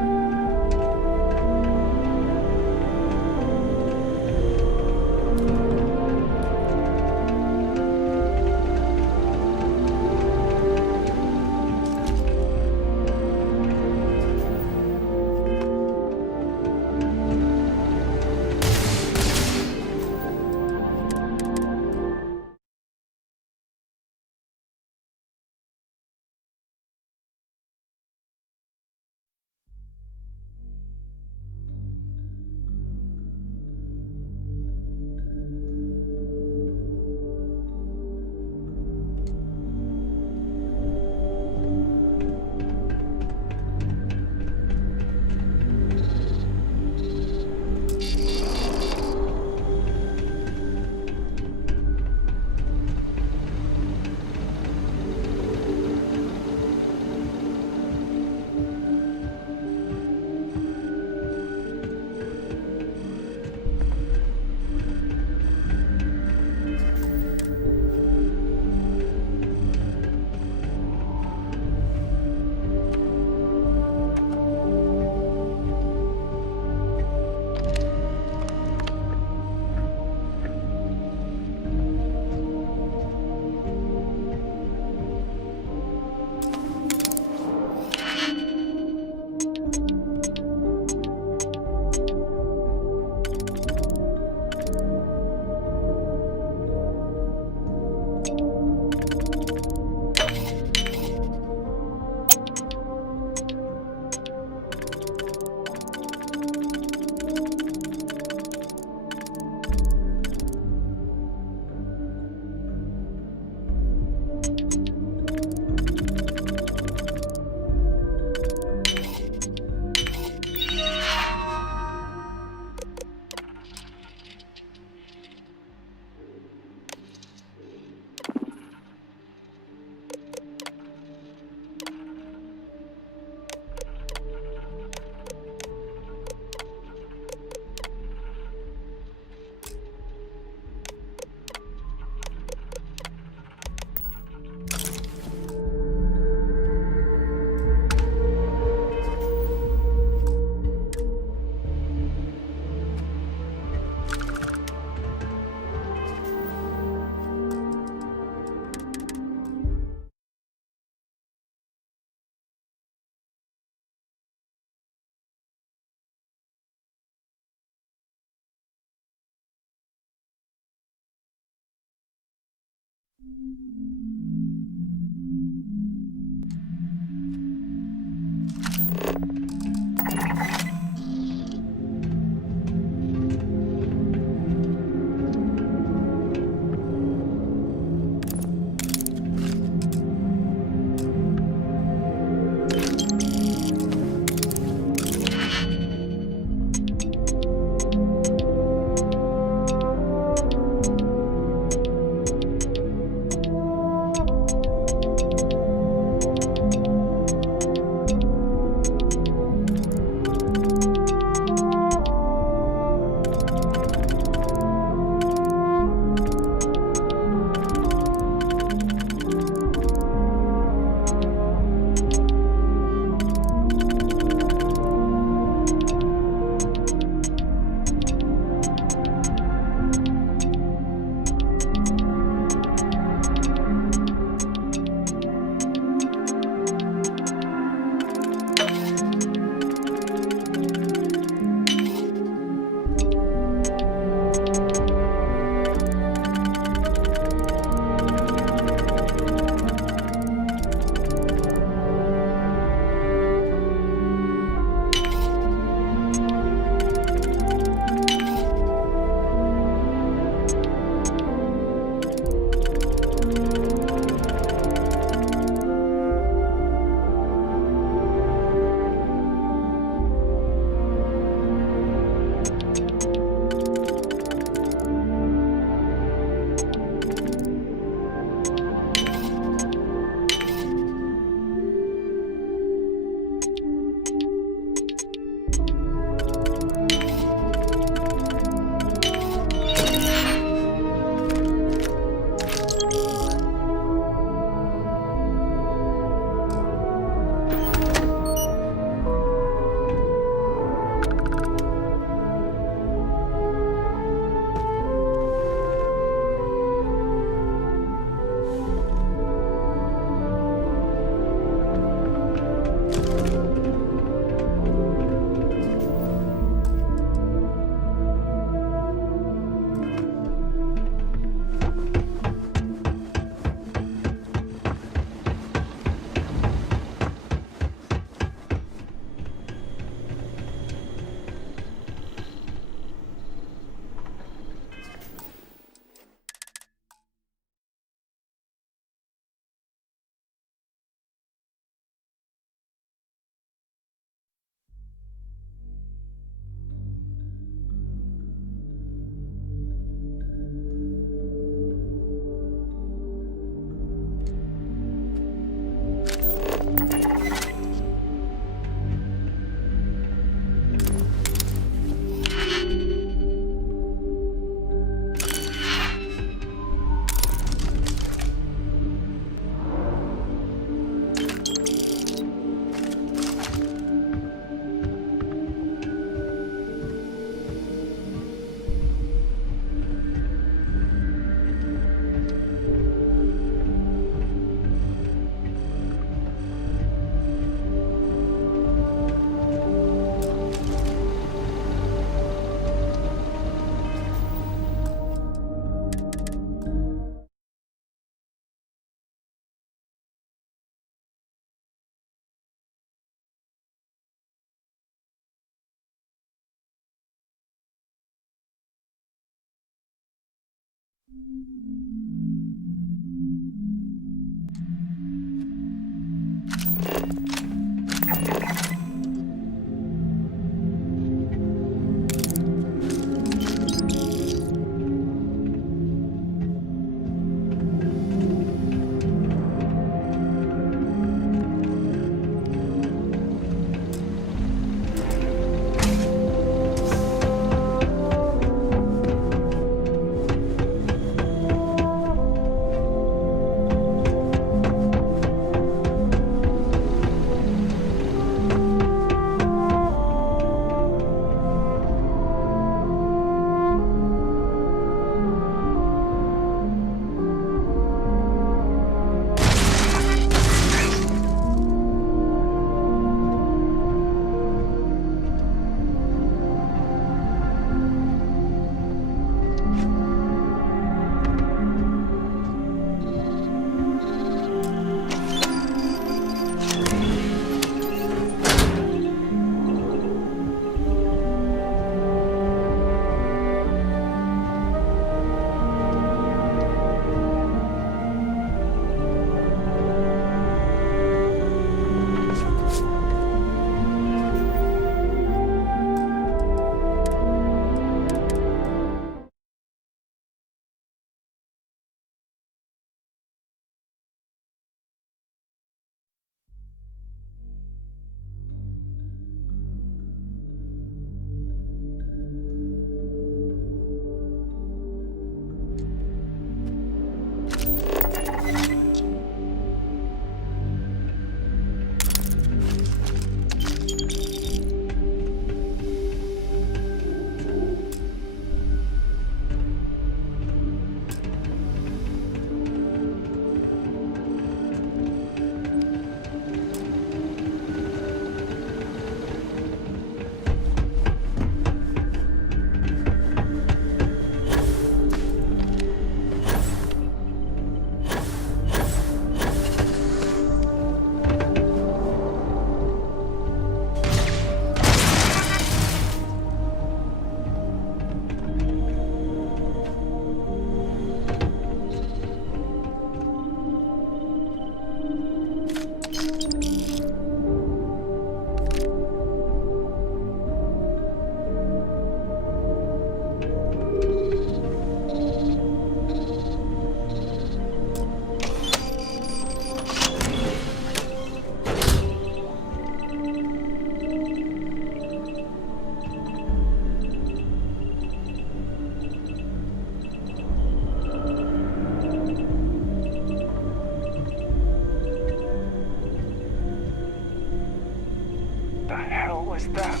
What's that?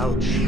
Ouch.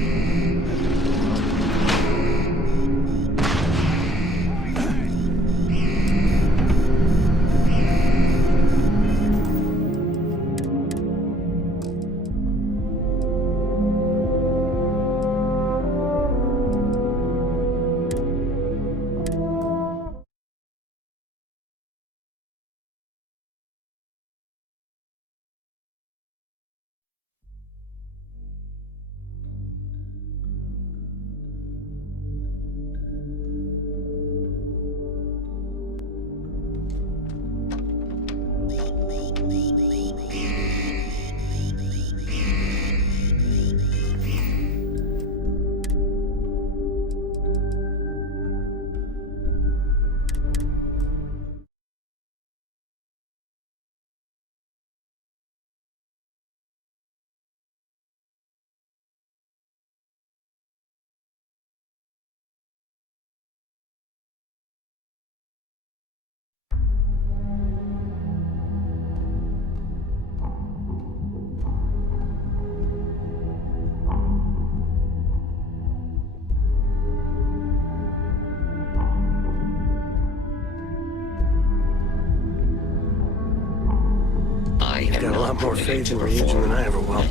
You've got a lot more faith in religion than I ever will.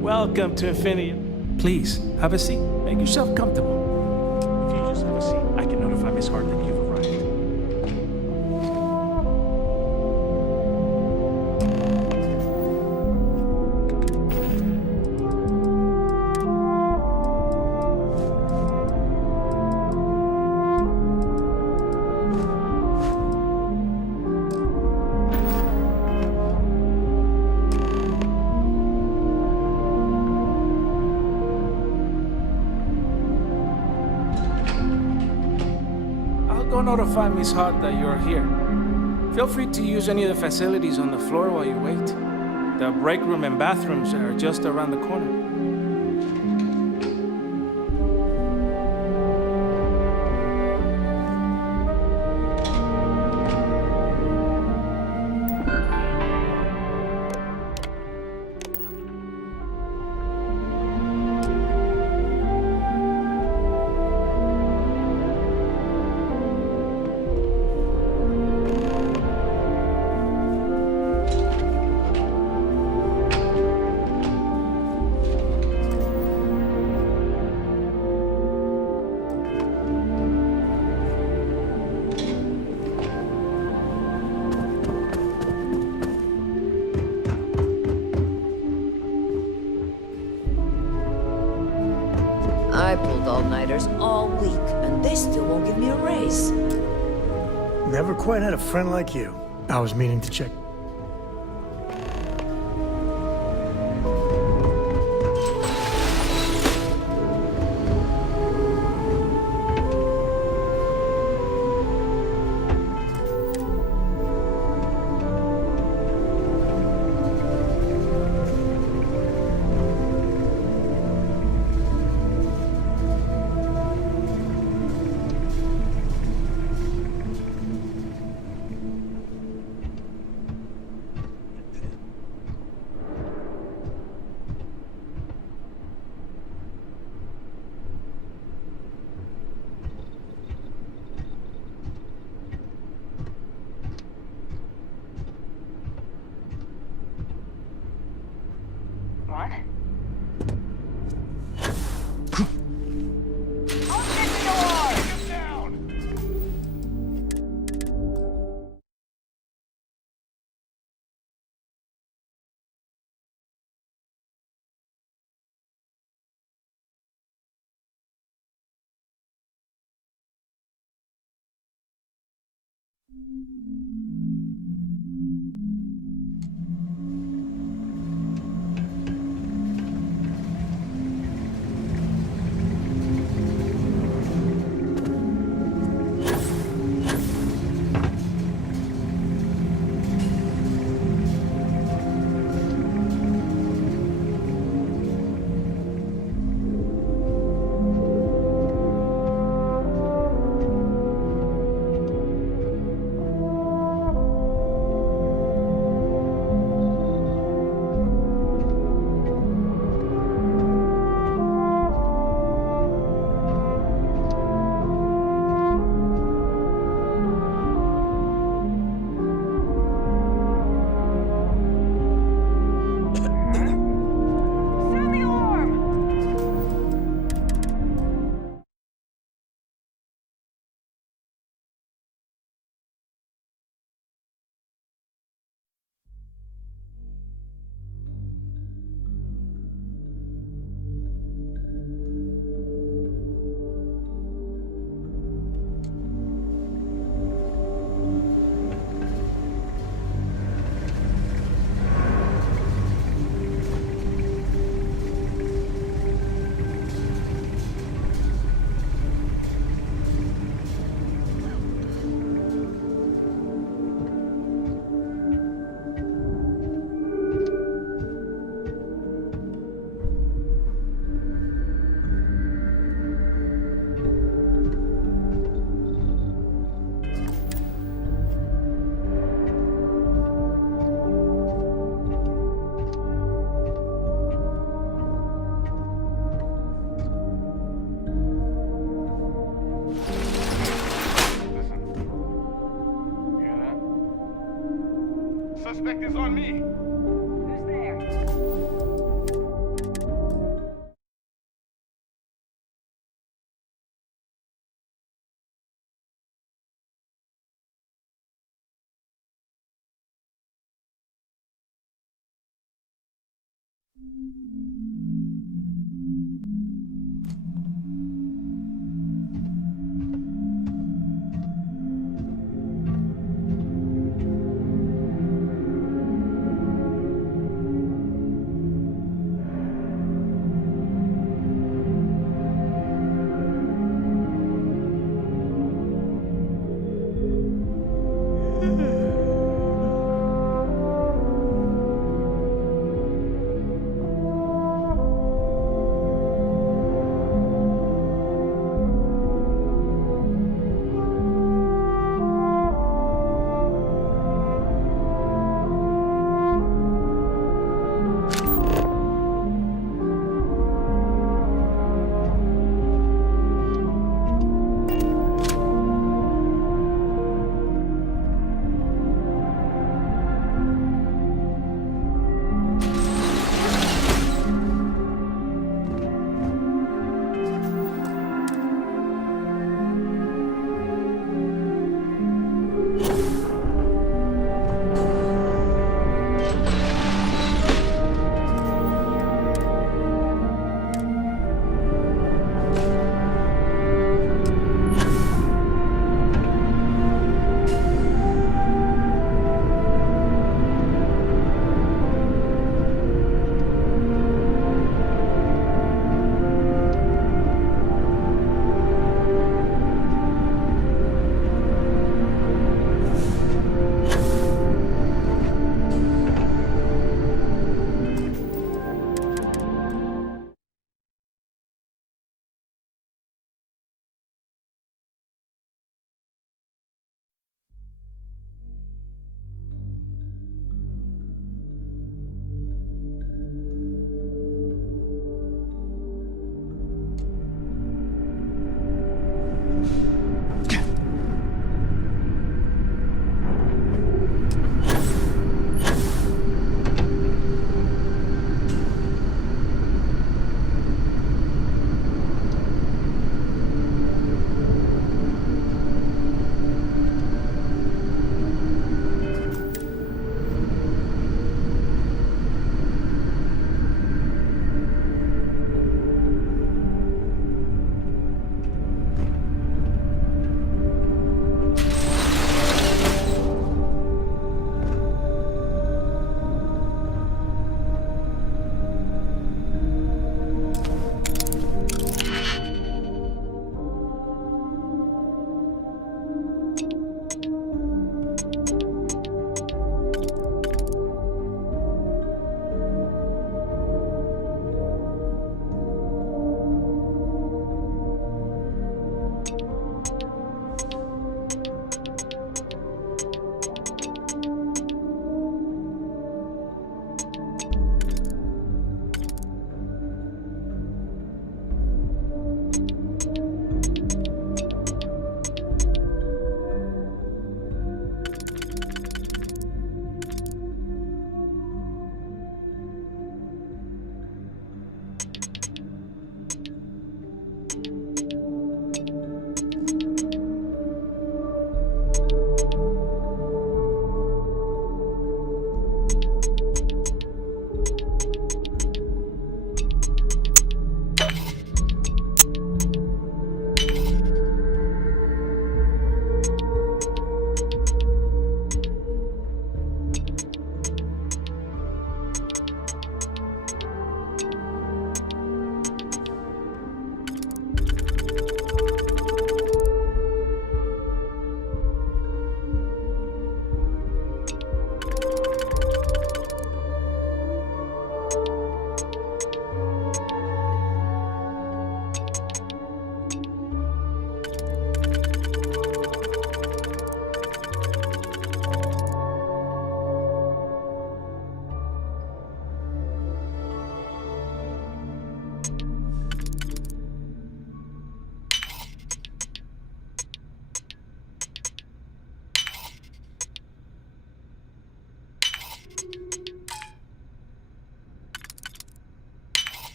Welcome to Infinity. Please, have a seat. Make yourself comfortable. If you just have a seat, I can notify Miss Hart that you've arrived. Go notify Miss Hart that you're here. Feel free to use any of the facilities on the floor while you wait. The break room and bathrooms are just around the corner. I pulled all-nighters all week, and they still won't give me a raise. Never quite had a friend like you. I was meaning to check. Suspect is on me. Who's there?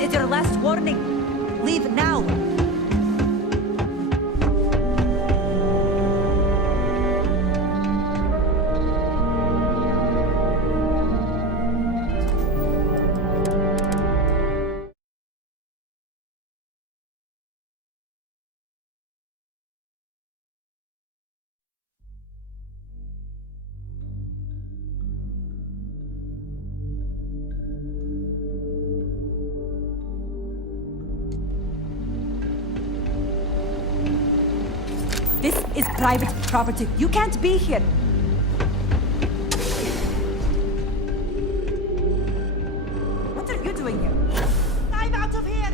is your last warning. Leave now. This is private property. You can't be here. What are you doing here? I'm out of here!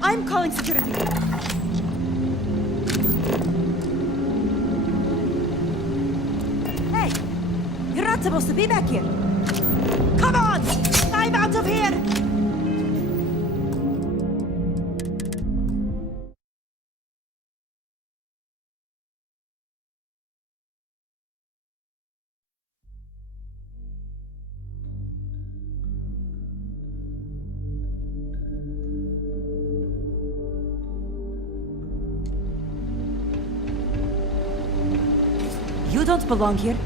I'm calling security. Hey, you're not supposed to be back here. Come on! I'm out of here! You don't belong here.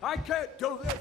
I can't do this!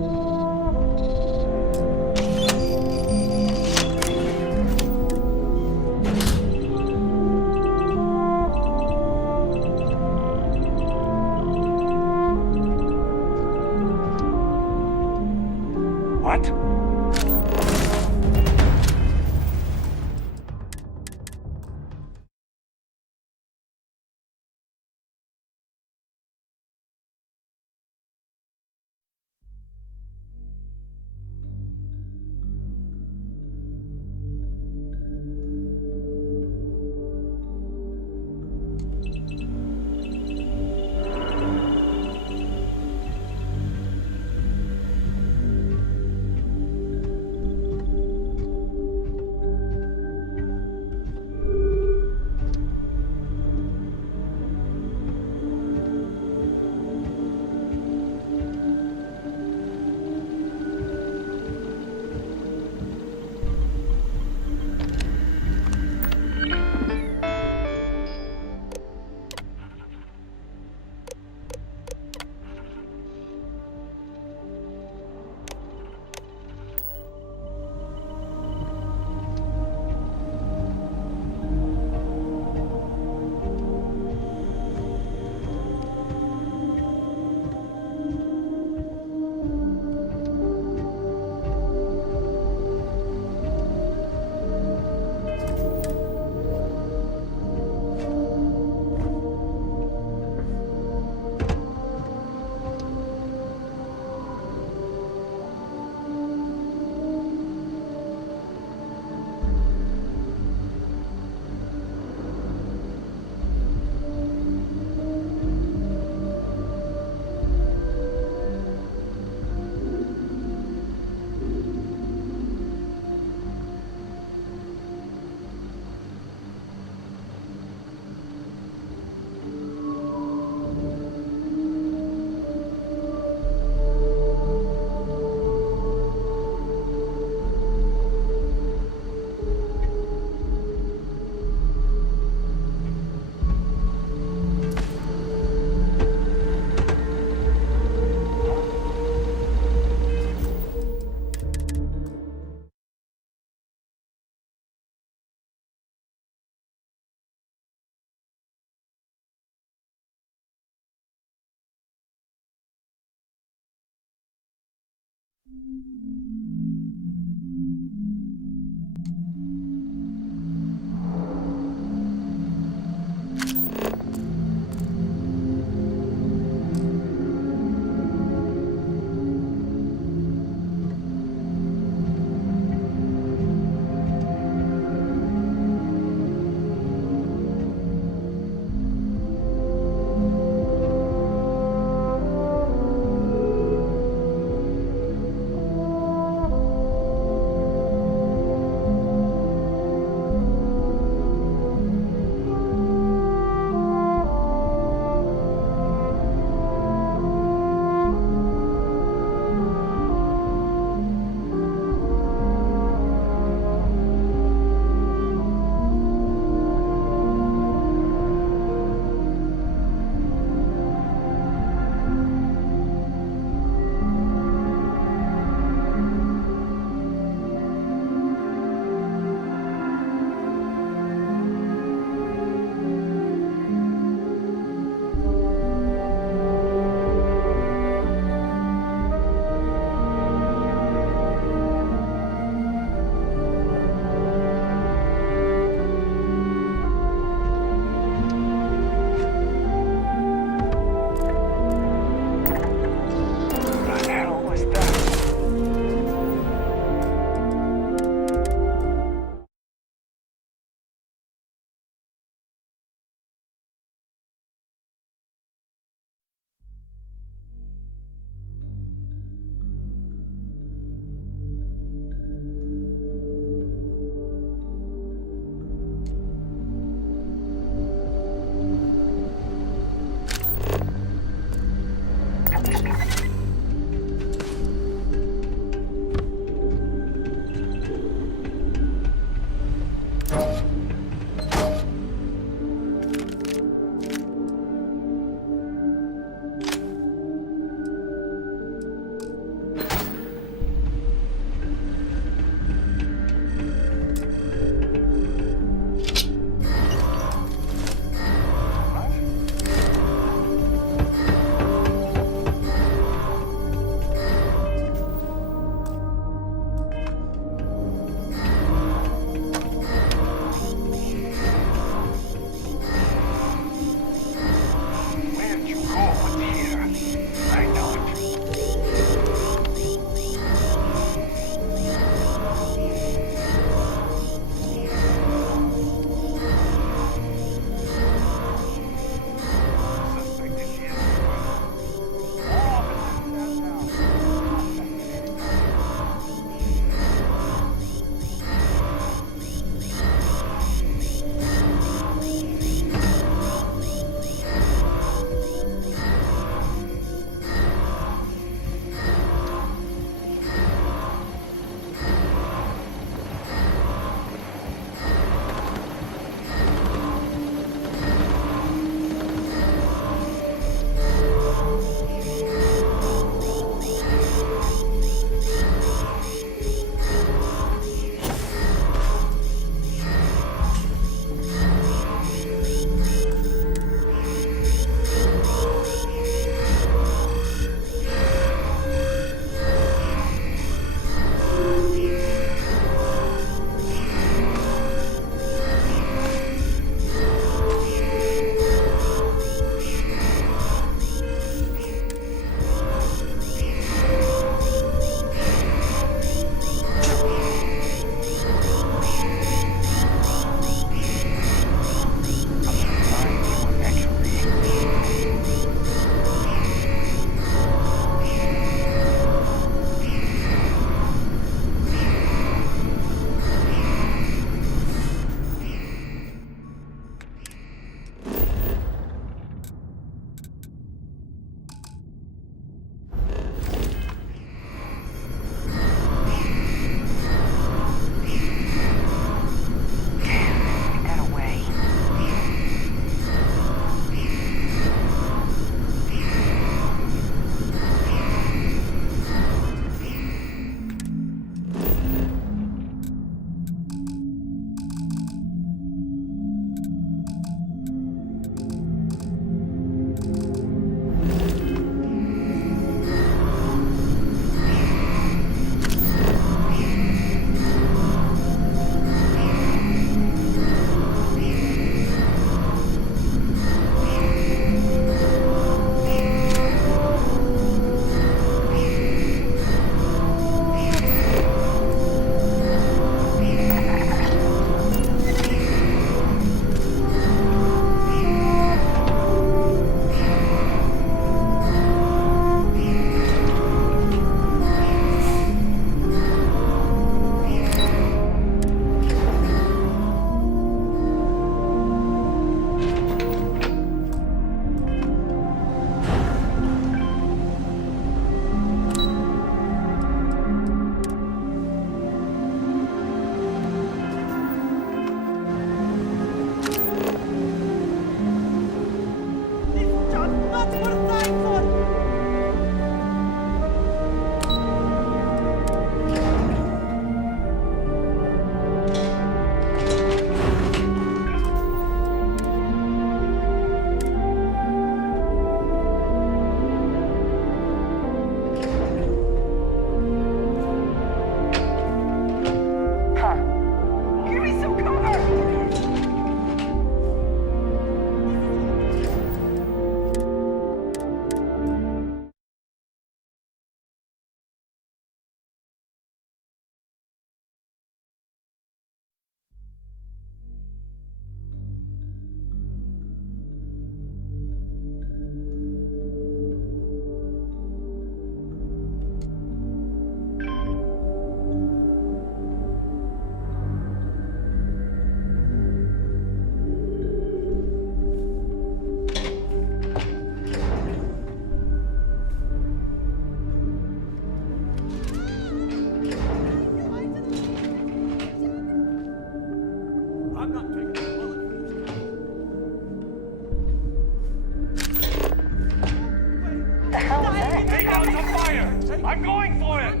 I'm going for it!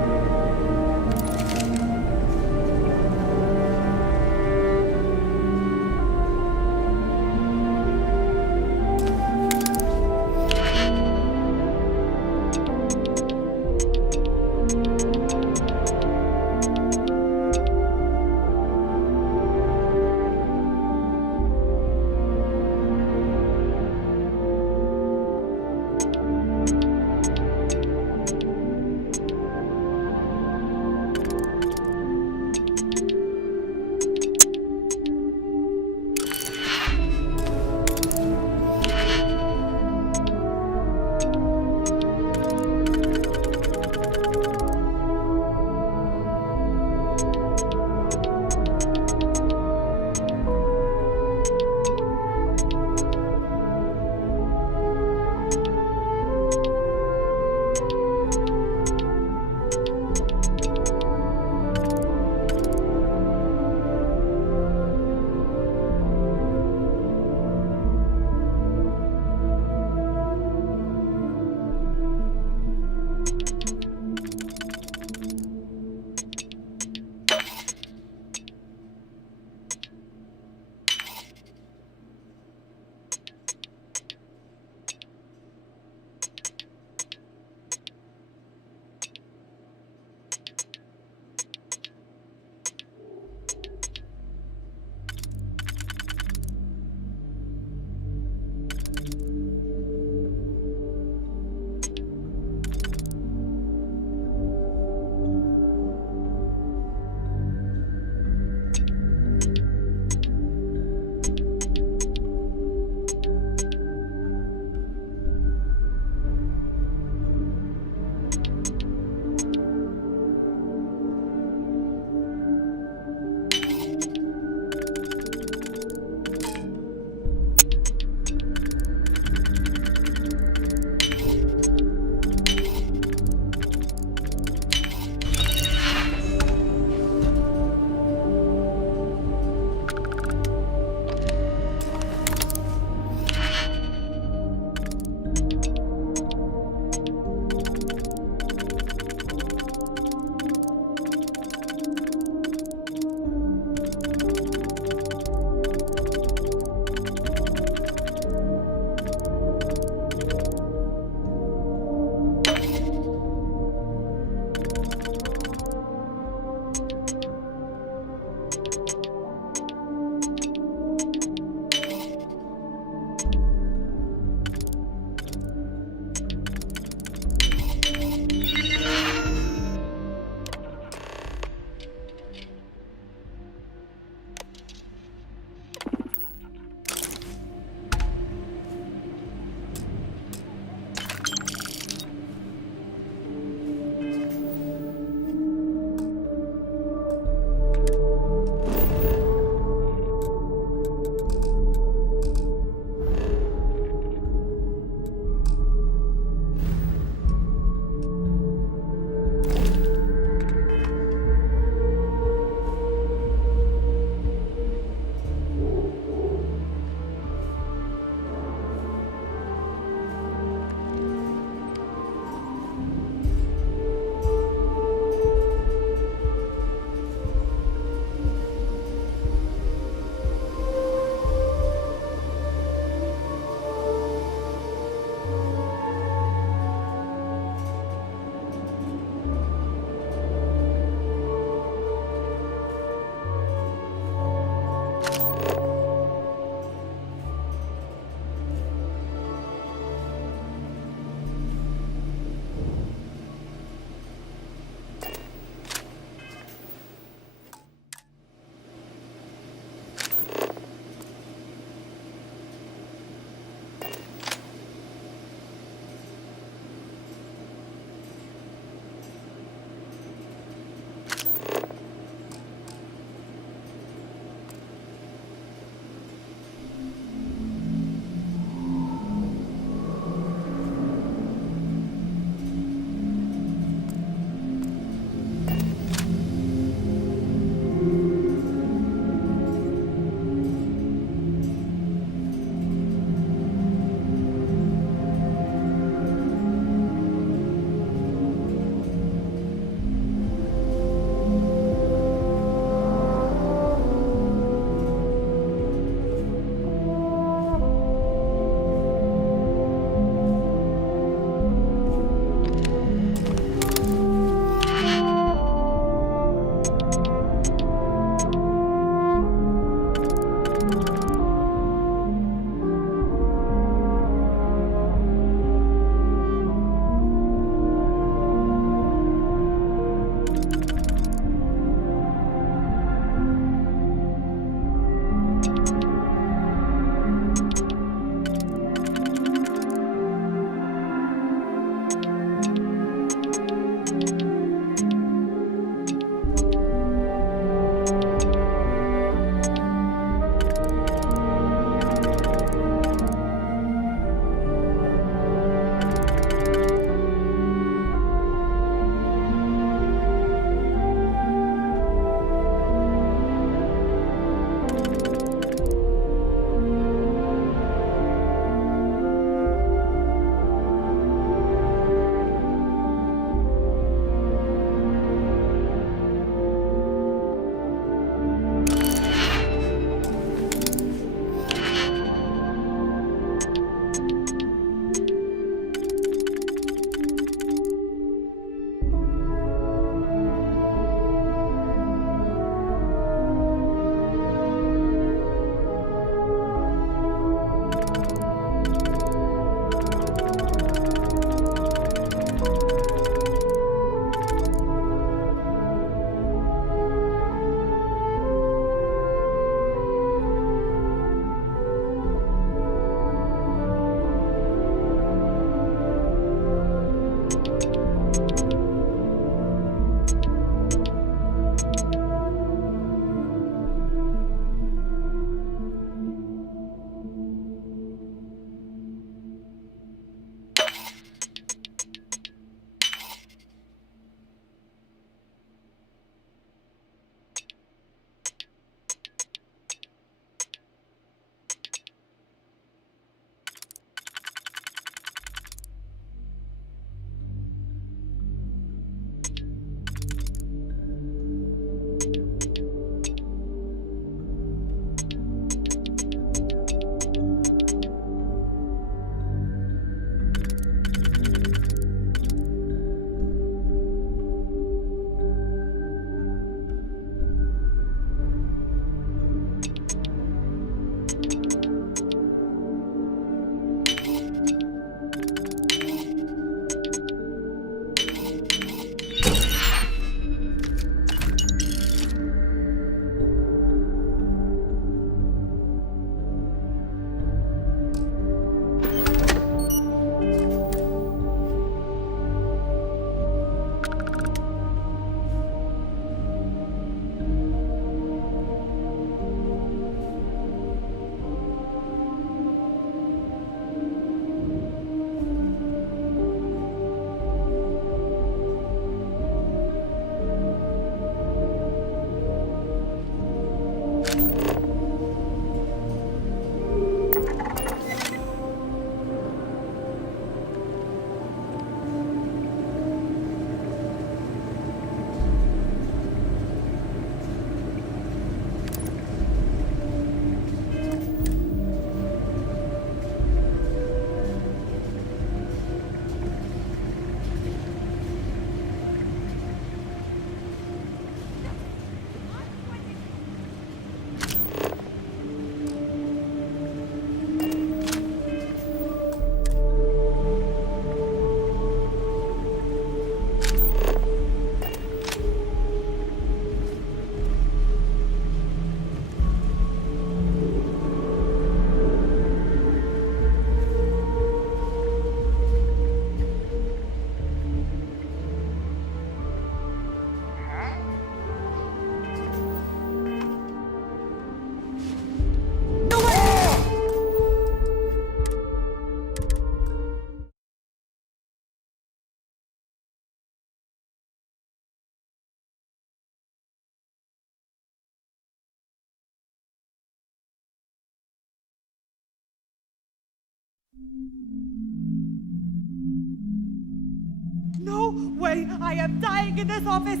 No way! I am dying in this office!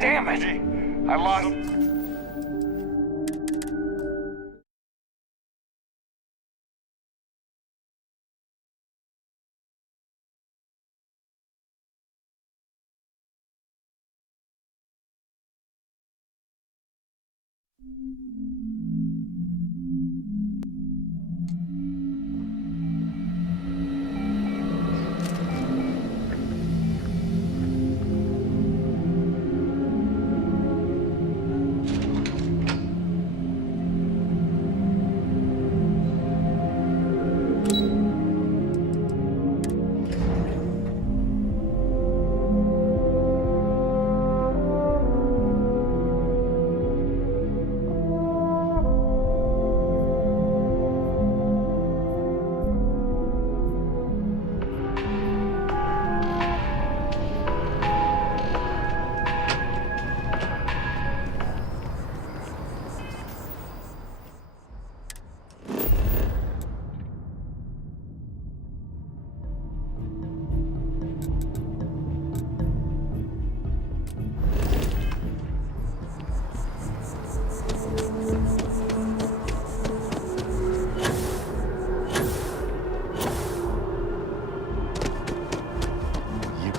Damn it! I lost.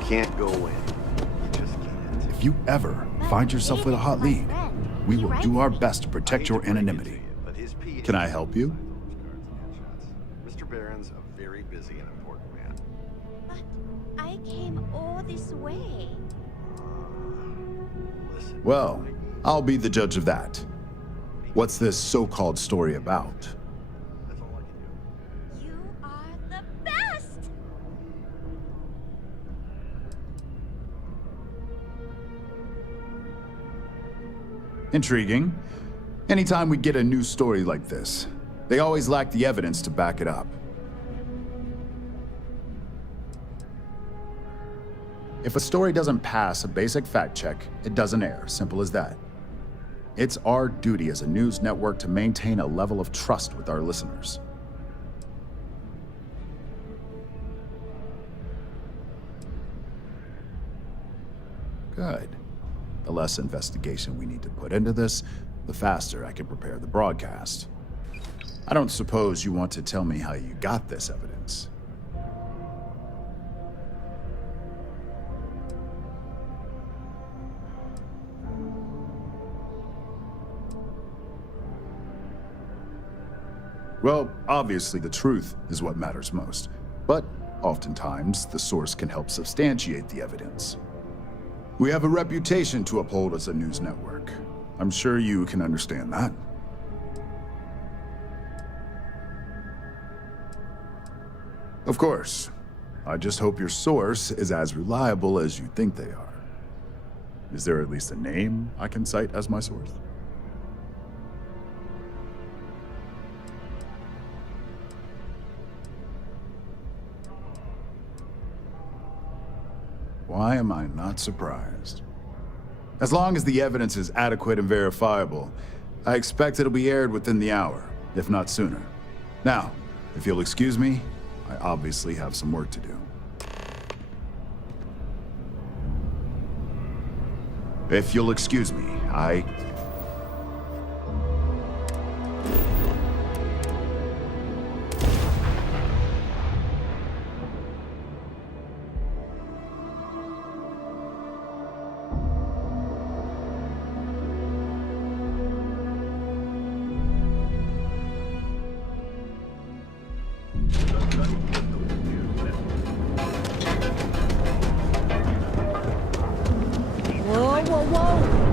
Can't go in. You just can't. If you ever find yourself with a hot lead, we will do our best to protect your anonymity. Can I help you? Mr. Barron's a very busy and important man. But I came all this way. Well, I'll be the judge of that. What's this so-called story about? You are the best! Intriguing. Anytime we get a news story like this, they always lack the evidence to back it up. If a story doesn't pass a basic fact check, it doesn't air. Simple as that. It's our duty as a news network to maintain a level of trust with our listeners. Good. The less investigation we need to put into this, the faster I can prepare the broadcast. I don't suppose you want to tell me how you got this evidence. Well, obviously the truth is what matters most, but oftentimes the source can help substantiate the evidence. We have a reputation to uphold as a news network. I'm sure you can understand that. Of course. I just hope your source is as reliable as you think they are. Is there at least a name I can cite as my source? Why am I not surprised? As long as the evidence is adequate and verifiable, I expect it'll be aired within the hour, if not sooner. Now, if you'll excuse me, I obviously have some work to do. If you'll excuse me, Whoa, whoa, whoa!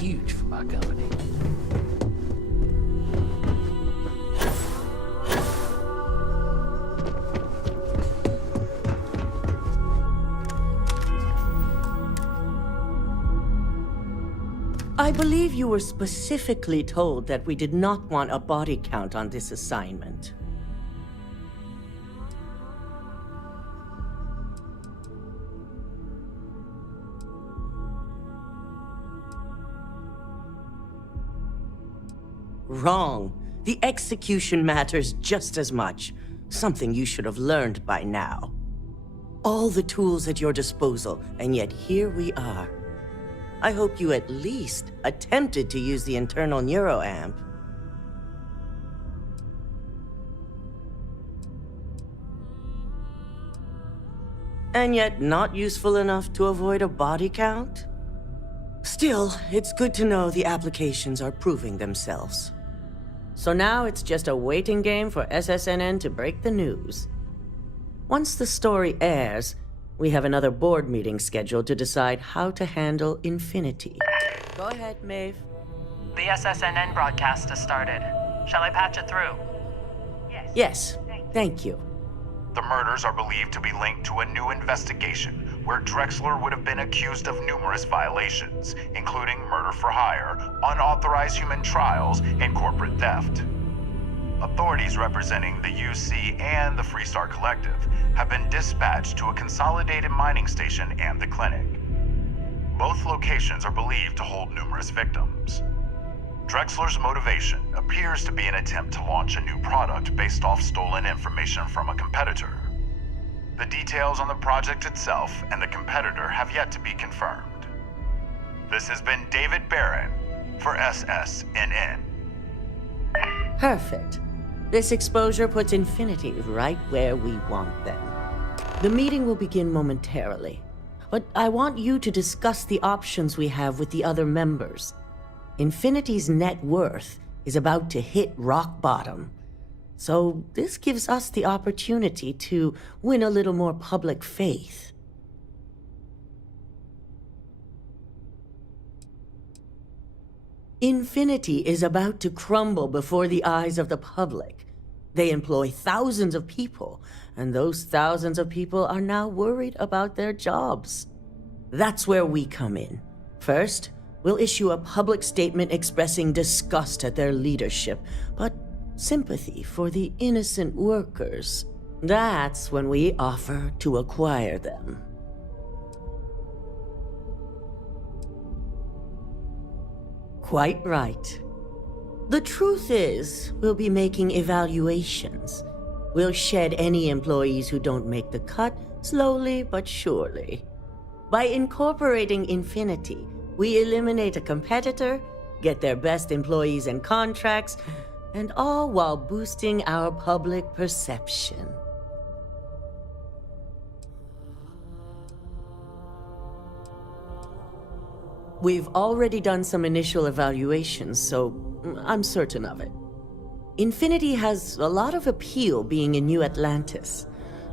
Huge for my company. I believe you were specifically told that we did not want a body count on this assignment. Wrong. The execution matters just as much. Something you should have learned by now. All the tools at your disposal, and yet here we are. I hope you at least attempted to use the internal neuroamp. And yet not useful enough to avoid a body count? Still, it's good to know the applications are proving themselves. So now it's just a waiting game for SSNN to break the news. Once the story airs, we have another board meeting scheduled to decide how to handle Infinity. Go ahead, Maeve. The SSNN broadcast has started. Shall I patch it through? Yes, thank you. The murders are believed to be linked to a new investigation where Drexler would have been accused of numerous violations, including murder for hire, unauthorized human trials, and corporate theft. Authorities representing the UC and the Freestar Collective have been dispatched to a consolidated mining station and the clinic. Both locations are believed to hold numerous victims. Drexler's motivation appears to be an attempt to launch a new product based off stolen information from a competitor. The details on the project itself and the competitor have yet to be confirmed. This has been David Barron for SSNN. Perfect. This exposure puts Infinity right where we want them. The meeting will begin momentarily, but I want you to discuss the options we have with the other members. Infinity's net worth is about to hit rock bottom, so this gives us the opportunity to win a little more public faith. Infinity is about to crumble before the eyes of the public. They employ thousands of people, and those thousands of people are now worried about their jobs. That's where we come in. First, we'll issue a public statement expressing disgust at their leadership, but sympathy for the innocent workers. That's when we offer to acquire them. Quite right. The truth is, we'll be making evaluations. We'll shed any employees who don't make the cut, slowly but surely. By incorporating Infinity, we eliminate a competitor, get their best employees and contracts, and all while boosting our public perception. We've already done some initial evaluations, so I'm certain of it. Infinity has a lot of appeal being in New Atlantis.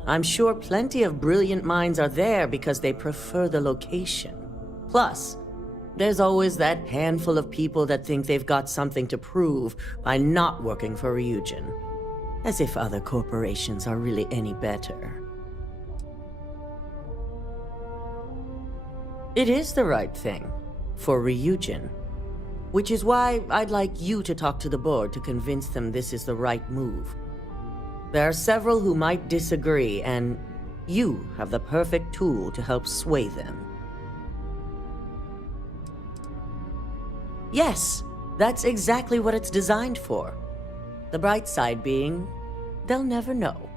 I'm sure plenty of brilliant minds are there because they prefer the location. Plus, there's always that handful of people that think they've got something to prove by not working for Ryujin. As if other corporations are really any better. It is the right thing for Ryujin, which is why I'd like you to talk to the board to convince them this is the right move. There are several who might disagree, and you have the perfect tool to help sway them. Yes, that's exactly what it's designed for. The bright side being, they'll never know.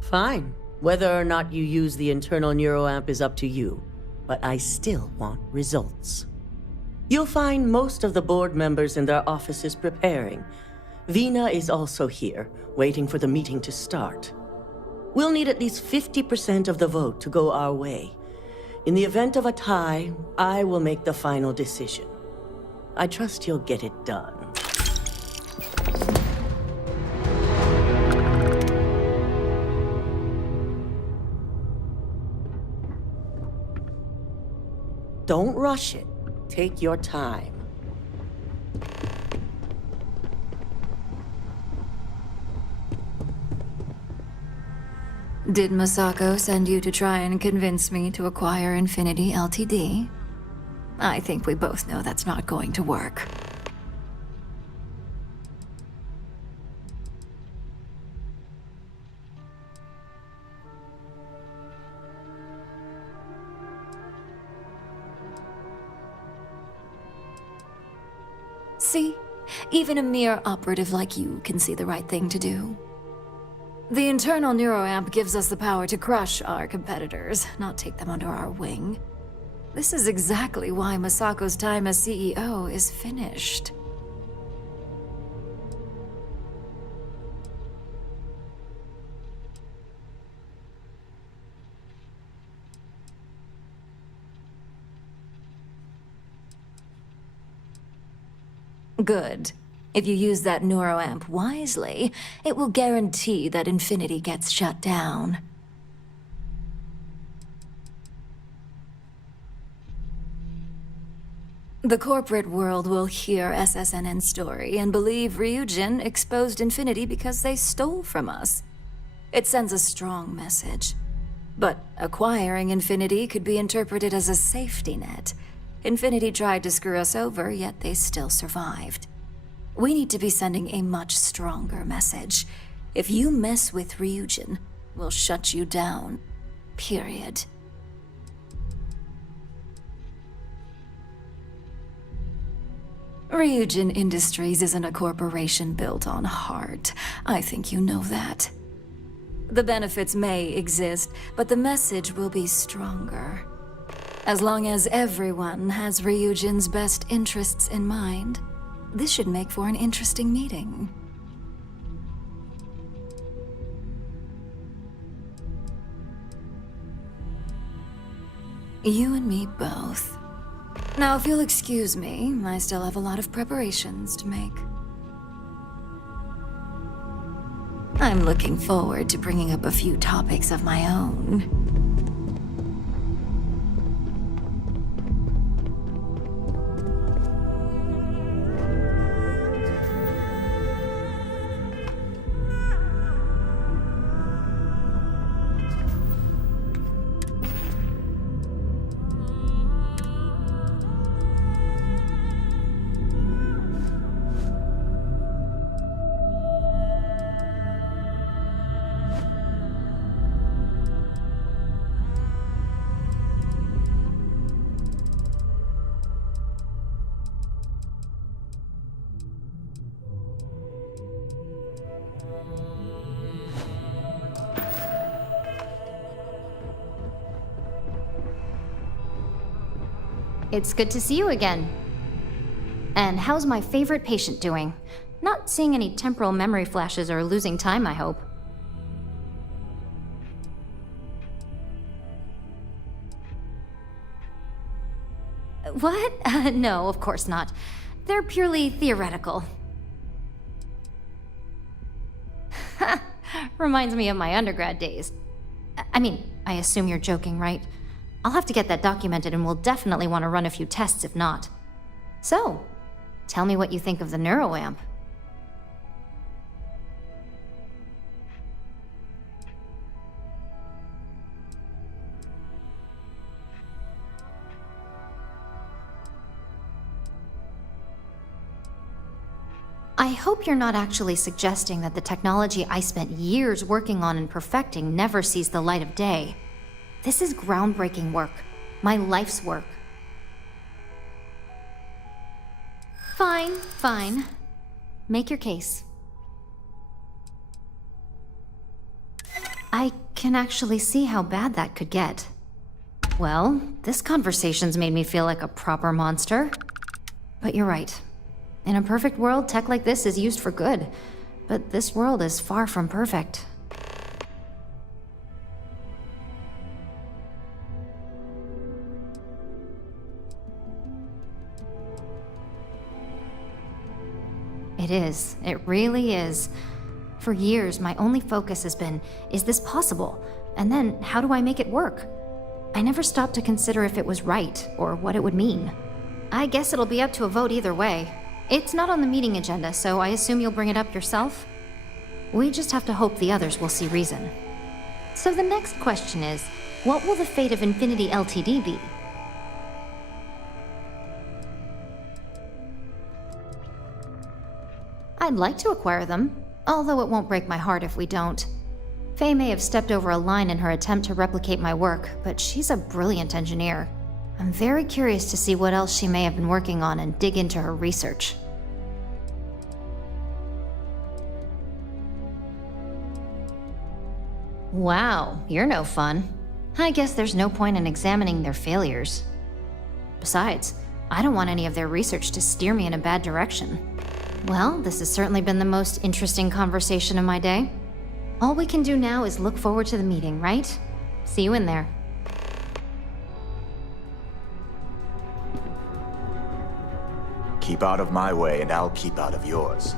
Fine. Whether or not you use the internal neuroamp is up to you, but I still want results. You'll find most of the board members in their offices preparing. Vina is also here, waiting for the meeting to start. We'll need at least 50% of the vote to go our way. In the event of a tie, I will make the final decision. I trust you'll get it done. Don't rush it. Take your time. Did Masako send you to try and convince me to acquire Infinity Ltd? I think we both know that's not going to work. See? Even a mere operative like you can see the right thing to do. The internal neuroamp gives us the power to crush our competitors, not take them under our wing. This is exactly why Masako's time as CEO is finished. Good. If you use that neuroamp wisely, it will guarantee that Infinity gets shut down. The corporate world will hear SSNN's story and believe Ryujin exposed Infinity because they stole from us. It sends a strong message. But acquiring Infinity could be interpreted as a safety net. Infinity tried to screw us over, yet they still survived. We need to be sending a much stronger message. If you mess with Ryujin, we'll shut you down. Period. Ryujin Industries isn't a corporation built on heart. I think you know that. The benefits may exist, but the message will be stronger. As long as everyone has Ryujin's best interests in mind, this should make for an interesting meeting. You and me both. Now, if you'll excuse me, I still have a lot of preparations to make. I'm looking forward to bringing up a few topics of my own. It's good to see you again. And how's my favorite patient doing? Not seeing any temporal memory flashes or losing time, I hope. What? No, of course not. They're purely theoretical. Reminds me of my undergrad days. I mean, I assume you're joking, right? I'll have to get that documented and we'll definitely want to run a few tests if not. So, tell me what you think of the neuroamp. I hope you're not actually suggesting that the technology I spent years working on and perfecting never sees the light of day. This is groundbreaking work. My life's work. Fine. Make your case. I can actually see how bad that could get. Well, this conversation's made me feel like a proper monster. But you're right. In a perfect world, tech like this is used for good. But this world is far from perfect. It is. It really is. For years, my only focus has been, is this possible? And then, how do I make it work? I never stopped to consider if it was right, or what it would mean. I guess it'll be up to a vote either way. It's not on the meeting agenda, so I assume you'll bring it up yourself? We just have to hope the others will see reason. So the next question is, what will the fate of Infinity Ltd be? I'd like to acquire them, although it won't break my heart if we don't. Faye may have stepped over a line in her attempt to replicate my work, but she's a brilliant engineer. I'm very curious to see what else she may have been working on and dig into her research. Wow, you're no fun. I guess there's no point in examining their failures. Besides, I don't want any of their research to steer me in a bad direction. Well, this has certainly been the most interesting conversation of my day. All we can do now is look forward to the meeting, right? See you in there. Keep out of my way, and I'll keep out of yours.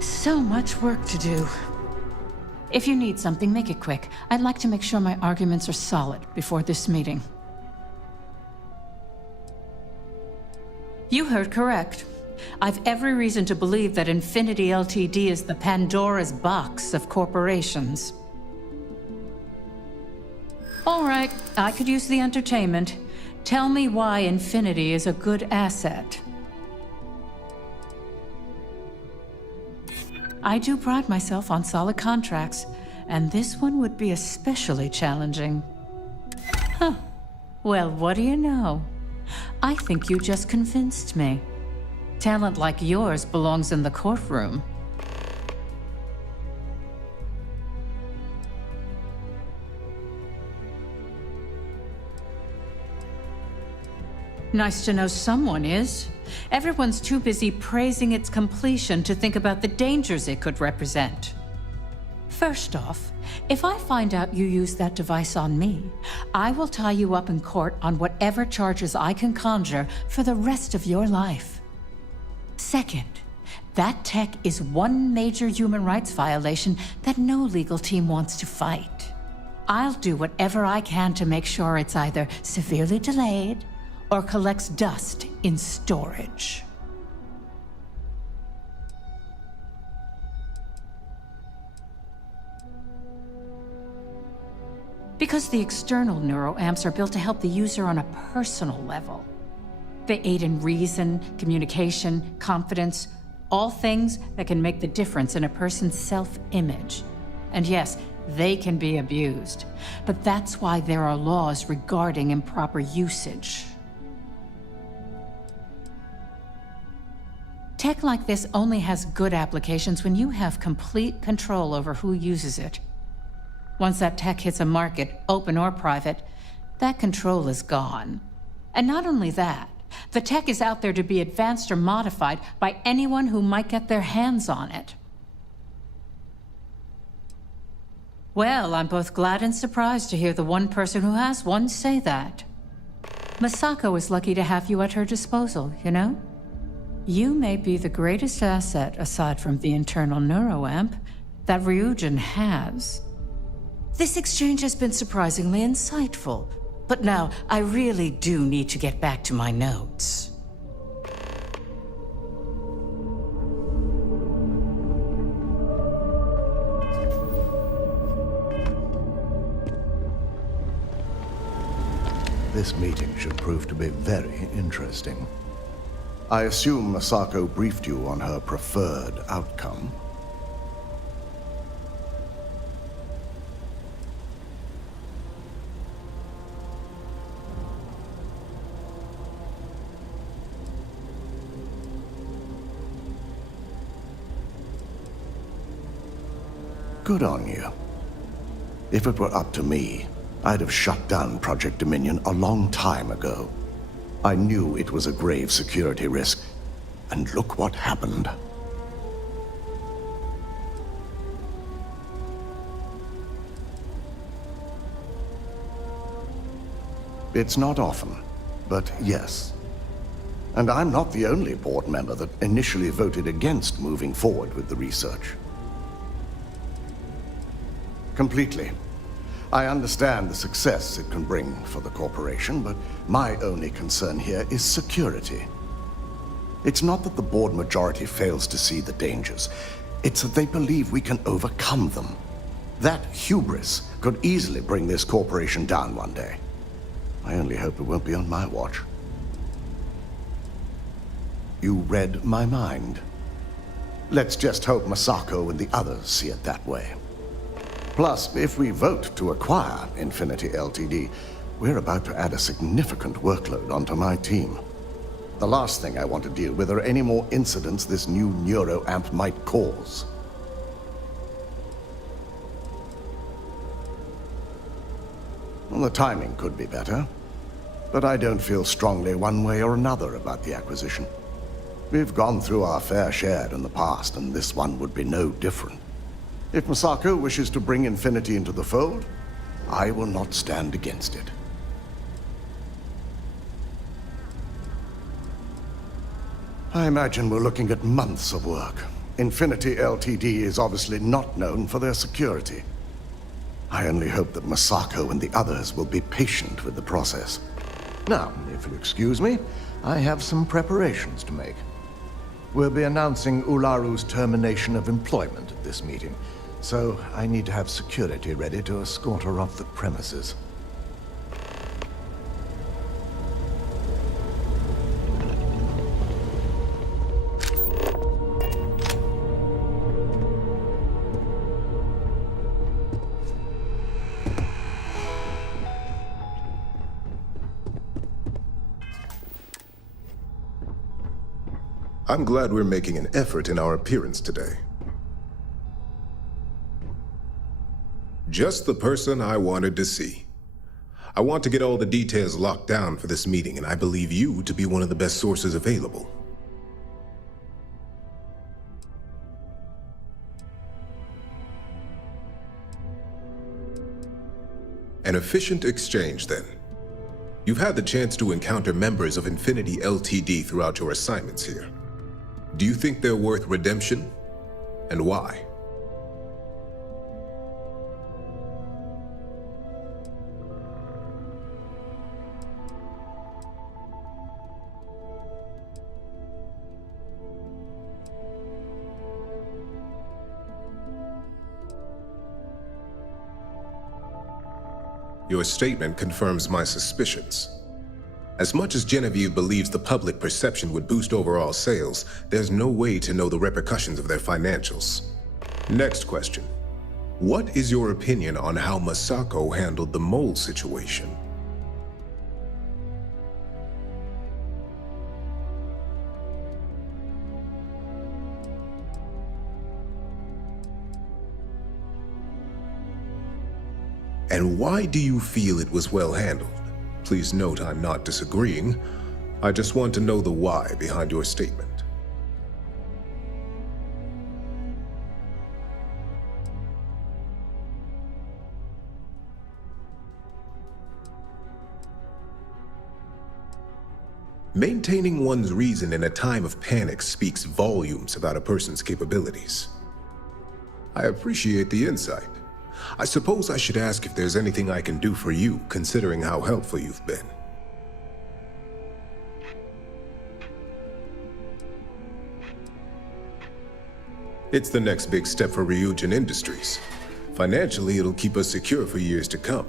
So much work to do. If you need something, make it quick. I'd like to make sure my arguments are solid before this meeting. You heard correct. I've every reason to believe that Infinity Ltd is the Pandora's box of corporations. All right, I could use the entertainment. Tell me why Infinity is a good asset. I do pride myself on solid contracts, and this one would be especially challenging. Huh. Well, what do you know? I think you just convinced me. Talent like yours belongs in the courtroom. Nice to know someone is. Everyone's too busy praising its completion to think about the dangers it could represent. First off, if I find out you used that device on me, I will tie you up in court on whatever charges I can conjure for the rest of your life. Second, that tech is one major human rights violation that no legal team wants to fight. I'll do whatever I can to make sure it's either severely delayed or collects dust in storage. Because the external neuroamps are built to help the user on a personal level. They aid in reason, communication, confidence, all things that can make the difference in a person's self-image. And yes, they can be abused, but that's why there are laws regarding improper usage. Tech like this only has good applications when you have complete control over who uses it. Once that tech hits a market, open or private, that control is gone. And not only that, the tech is out there to be advanced or modified by anyone who might get their hands on it. Well, I'm both glad and surprised to hear the one person who has one say that. Masako is lucky to have you at her disposal, you know? You may be the greatest asset, aside from the internal neuroamp, that Ryujin has. This exchange has been surprisingly insightful. But now, I really do need to get back to my notes. This meeting should prove to be very interesting. I assume Masako briefed you on her preferred outcome. Good on you. If it were up to me, I'd have shut down Project Dominion a long time ago. I knew it was a grave security risk, and look what happened. It's not often, but yes. And I'm not the only board member that initially voted against moving forward with the research. Completely. I understand the success it can bring for the corporation, but my only concern here is security. It's not that the board majority fails to see the dangers. It's that they believe we can overcome them. That hubris could easily bring this corporation down one day. I only hope it won't be on my watch. You read my mind. Let's just hope Masako and the others see it that way. Plus, if we vote to acquire Infinity Ltd., we're about to add a significant workload onto my team. The last thing I want to deal with are any more incidents this new neuroamp might cause. Well, the timing could be better, but I don't feel strongly one way or another about the acquisition. We've gone through our fair share in the past, and this one would be no different. If Masako wishes to bring Infinity into the fold, I will not stand against it. I imagine we're looking at months of work. Infinity Ltd. is obviously not known for their security. I only hope that Masako and the others will be patient with the process. Now, if you excuse me, I have some preparations to make. We'll be announcing Ularu's termination of employment at this meeting, so I need to have security ready to escort her off the premises. I'm glad we're making an effort in our appearance today. Just the person I wanted to see. I want to get all the details locked down for this meeting, and I believe you to be one of the best sources available. An efficient exchange, then. You've had the chance to encounter members of Infinity Ltd. Throughout your assignments here. Do you think they're worth redemption? And why? Your statement confirms my suspicions. As much as Genevieve believes the public perception would boost overall sales, there's no way to know the repercussions of their financials. Next question. What is your opinion on how Masako handled the mole situation? And why do you feel it was well handled? Please note I'm not disagreeing. I just want to know the why behind your statement. Maintaining one's reason in a time of panic speaks volumes about a person's capabilities. I appreciate the insight. I suppose I should ask if there's anything I can do for you, considering how helpful you've been. It's the next big step for Ryujin Industries. Financially, it'll keep us secure for years to come.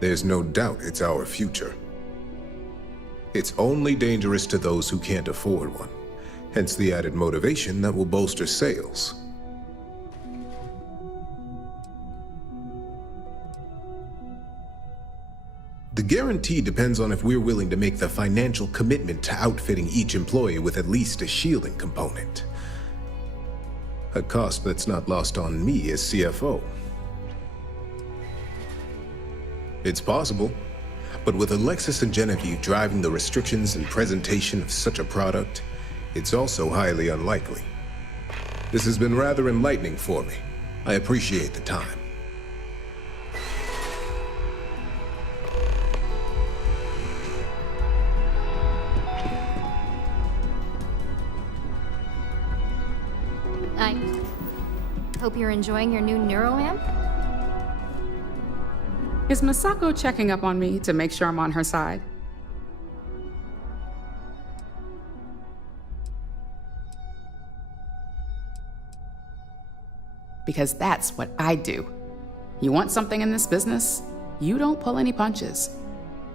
There's no doubt it's our future. It's only dangerous to those who can't afford one, hence the added motivation that will bolster sales. The guarantee depends on if we're willing to make the financial commitment to outfitting each employee with at least a shielding component. A cost that's not lost on me as CFO. It's possible, but with Alexis and Genevieve driving the restrictions and presentation of such a product, it's also highly unlikely. This has been rather enlightening for me. I appreciate the time. I hope you're enjoying your new neuroamp. Is Masako checking up on me to make sure I'm on her side? Because that's what I do. You want something in this business? You don't pull any punches.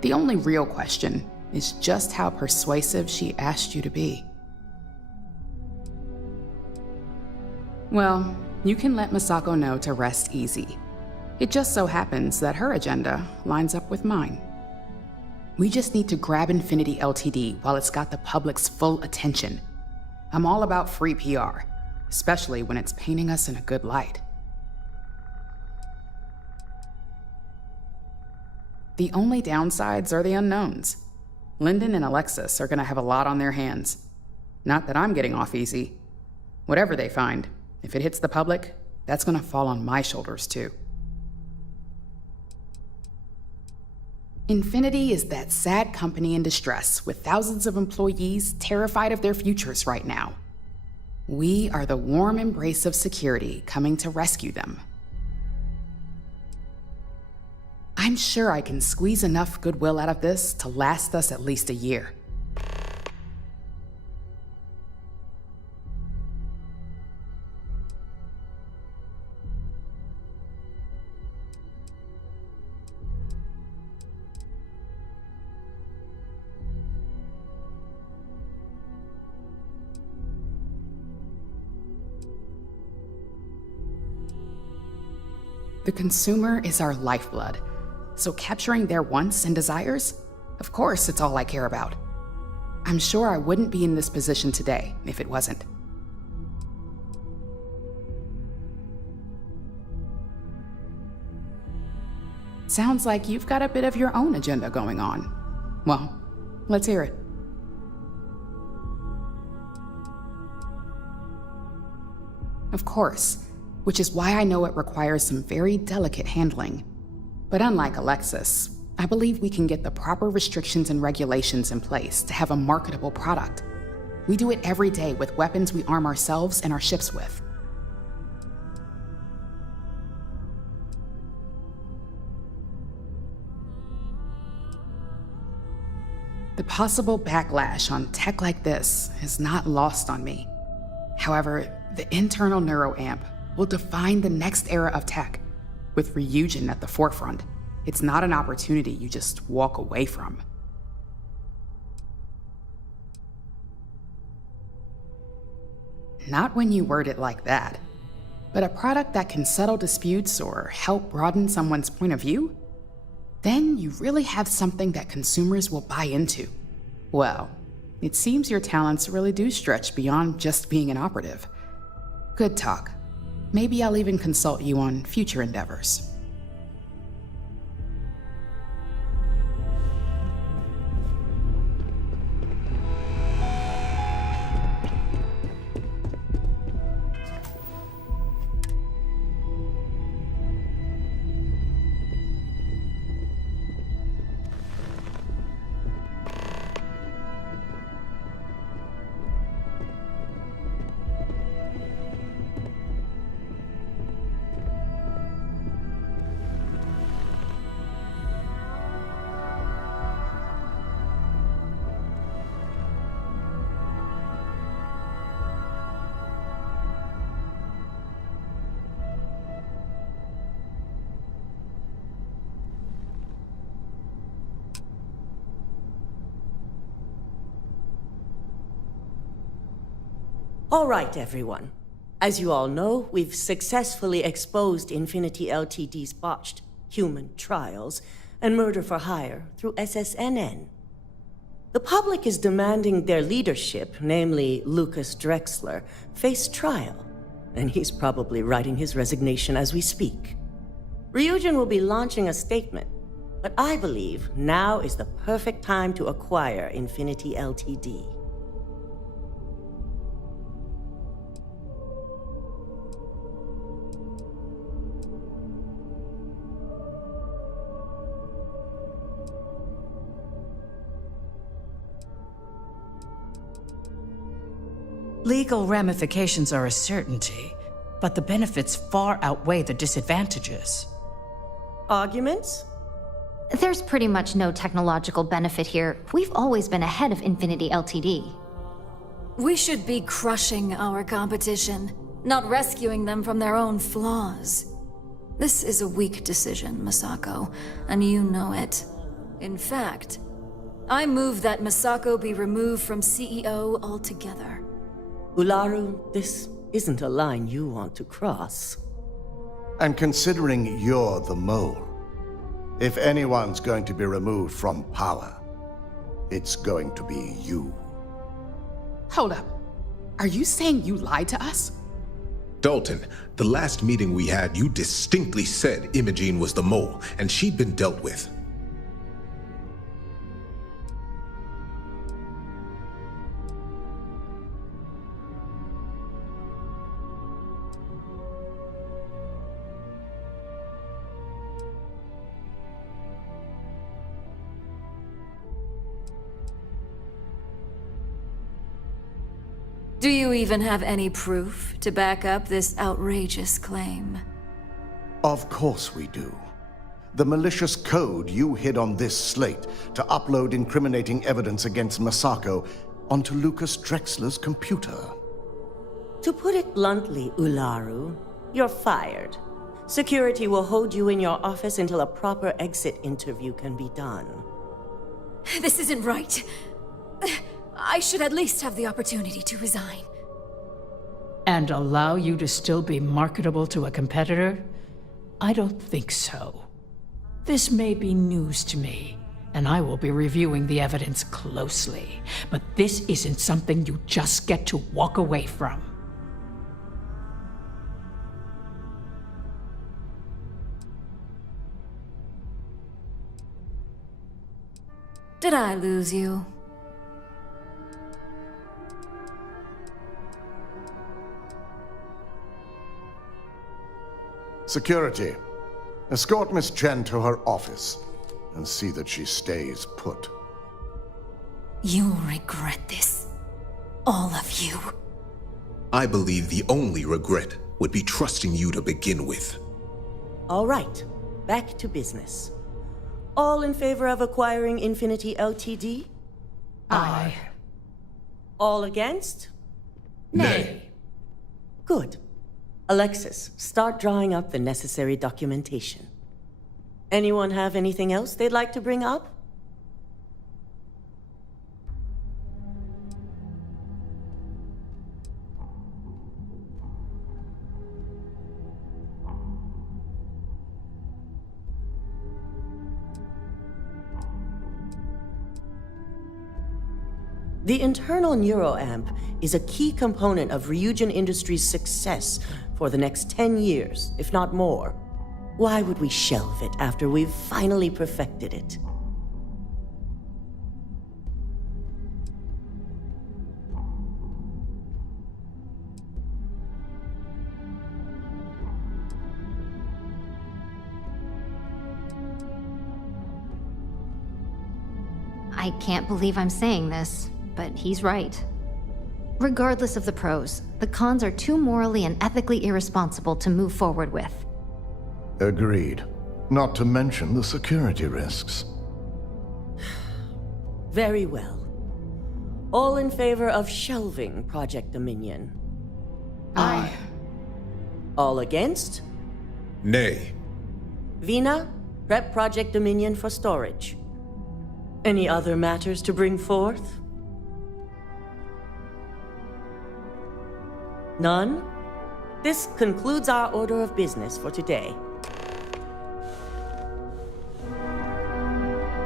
The only real question is just how persuasive she asked you to be. Well, you can let Masako know to rest easy. It just so happens that her agenda lines up with mine. We just need to grab Infinity Ltd. while it's got the public's full attention. I'm all about free PR, especially when it's painting us in a good light. The only downsides are the unknowns. Lyndon and Alexis are gonna have a lot on their hands. Not that I'm getting off easy. Whatever they find, if it hits the public, that's gonna fall on my shoulders too. Infinity is that sad company in distress with thousands of employees terrified of their futures right now. We are the warm embrace of security coming to rescue them. I'm sure I can squeeze enough goodwill out of this to last us at least a year. The consumer is our lifeblood, so capturing their wants and desires, of course, it's all I care about. I'm sure I wouldn't be in this position today if it wasn't. Sounds like you've got a bit of your own agenda going on. Well, let's hear it. Of course. Which is why I know it requires some very delicate handling. But unlike Alexis, I believe we can get the proper restrictions and regulations in place to have a marketable product. We do it every day with weapons we arm ourselves and our ships with. The possible backlash on tech like this is not lost on me. However, the internal neuroamp will define the next era of tech, with Ryujin at the forefront. It's not an opportunity you just walk away from. Not when you word it like that. But a product that can settle disputes or help broaden someone's point of view? Then you really have something that consumers will buy into. Well, it seems your talents really do stretch beyond just being an operative. Good talk. Maybe I'll even consult you on future endeavors. All right, everyone. As you all know, we've successfully exposed Infinity Ltd's botched human trials and murder for hire through SSNN. The public is demanding their leadership, namely Lucas Drexler, face trial, and he's probably writing his resignation as we speak. Ryujin will be launching a statement, but I believe now is the perfect time to acquire Infinity Ltd. Legal ramifications are a certainty, but the benefits far outweigh the disadvantages. Arguments? There's pretty much no technological benefit here. We've always been ahead of Infinity Ltd. We should be crushing our competition, not rescuing them from their own flaws. This is a weak decision, Masako, and you know it. In fact, I move that Masako be removed from CEO altogether. Ularu, this isn't a line you want to cross. And considering you're the mole, if anyone's going to be removed from power, it's going to be you. Hold up. Are you saying you lied to us? Dalton, the last meeting we had, you distinctly said Imogene was the mole, and she'd been dealt with. Do you even have any proof to back up this outrageous claim? Of course we do. The malicious code you hid on this slate to upload incriminating evidence against Masako onto Lucas Drexler's computer. To put it bluntly, Ularu, you're fired. Security will hold you in your office until a proper exit interview can be done. This isn't right. I should at least have the opportunity to resign. And allow you to still be marketable to a competitor? I don't think so. This may be news to me, and I will be reviewing the evidence closely. But this isn't something you just get to walk away from. Did I lose you? Security, escort Miss Chen to her office and see that she stays put. You'll regret this. All of you. I believe the only regret would be trusting you to begin with. All right, back to business. All in favor of acquiring Infinity Ltd? Aye. All against? Nay. Good. Alexis, start drawing up the necessary documentation. Anyone have anything else they'd like to bring up? The internal neuroamp is a key component of Ryujin Industries' success for the next 10 years, if not more. Why would we shelve it after we've finally perfected it? I can't believe I'm saying this, but he's right. Regardless of the pros, the cons are too morally and ethically irresponsible to move forward with. Agreed. Not to mention the security risks. Very well. All in favor of shelving Project Dominion? Aye. All against? Nay. Vina, prep Project Dominion for storage. Any other matters to bring forth? None? This concludes our order of business for today.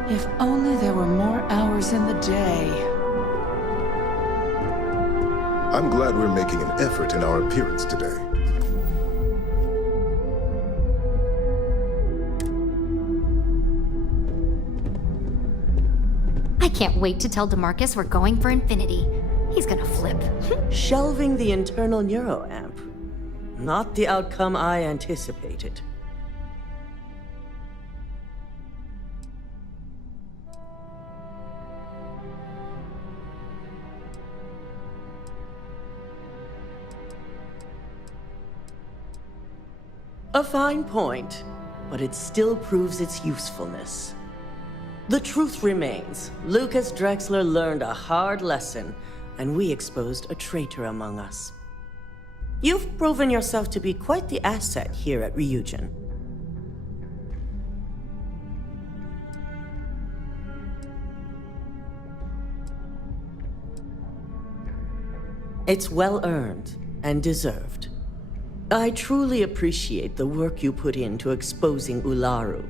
If only there were more hours in the day. I'm glad we're making an effort in our appearance today. I can't wait to tell DeMarcus we're going for Infinity. He's gonna flip. Shelving the internal neuroamp. Not the outcome I anticipated. A fine point, but it still proves its usefulness. The truth remains, Lucas Drexler learned a hard lesson, and we exposed a traitor among us. You've proven yourself to be quite the asset here at Ryujin. It's well earned and deserved. I truly appreciate the work you put into exposing Ularu.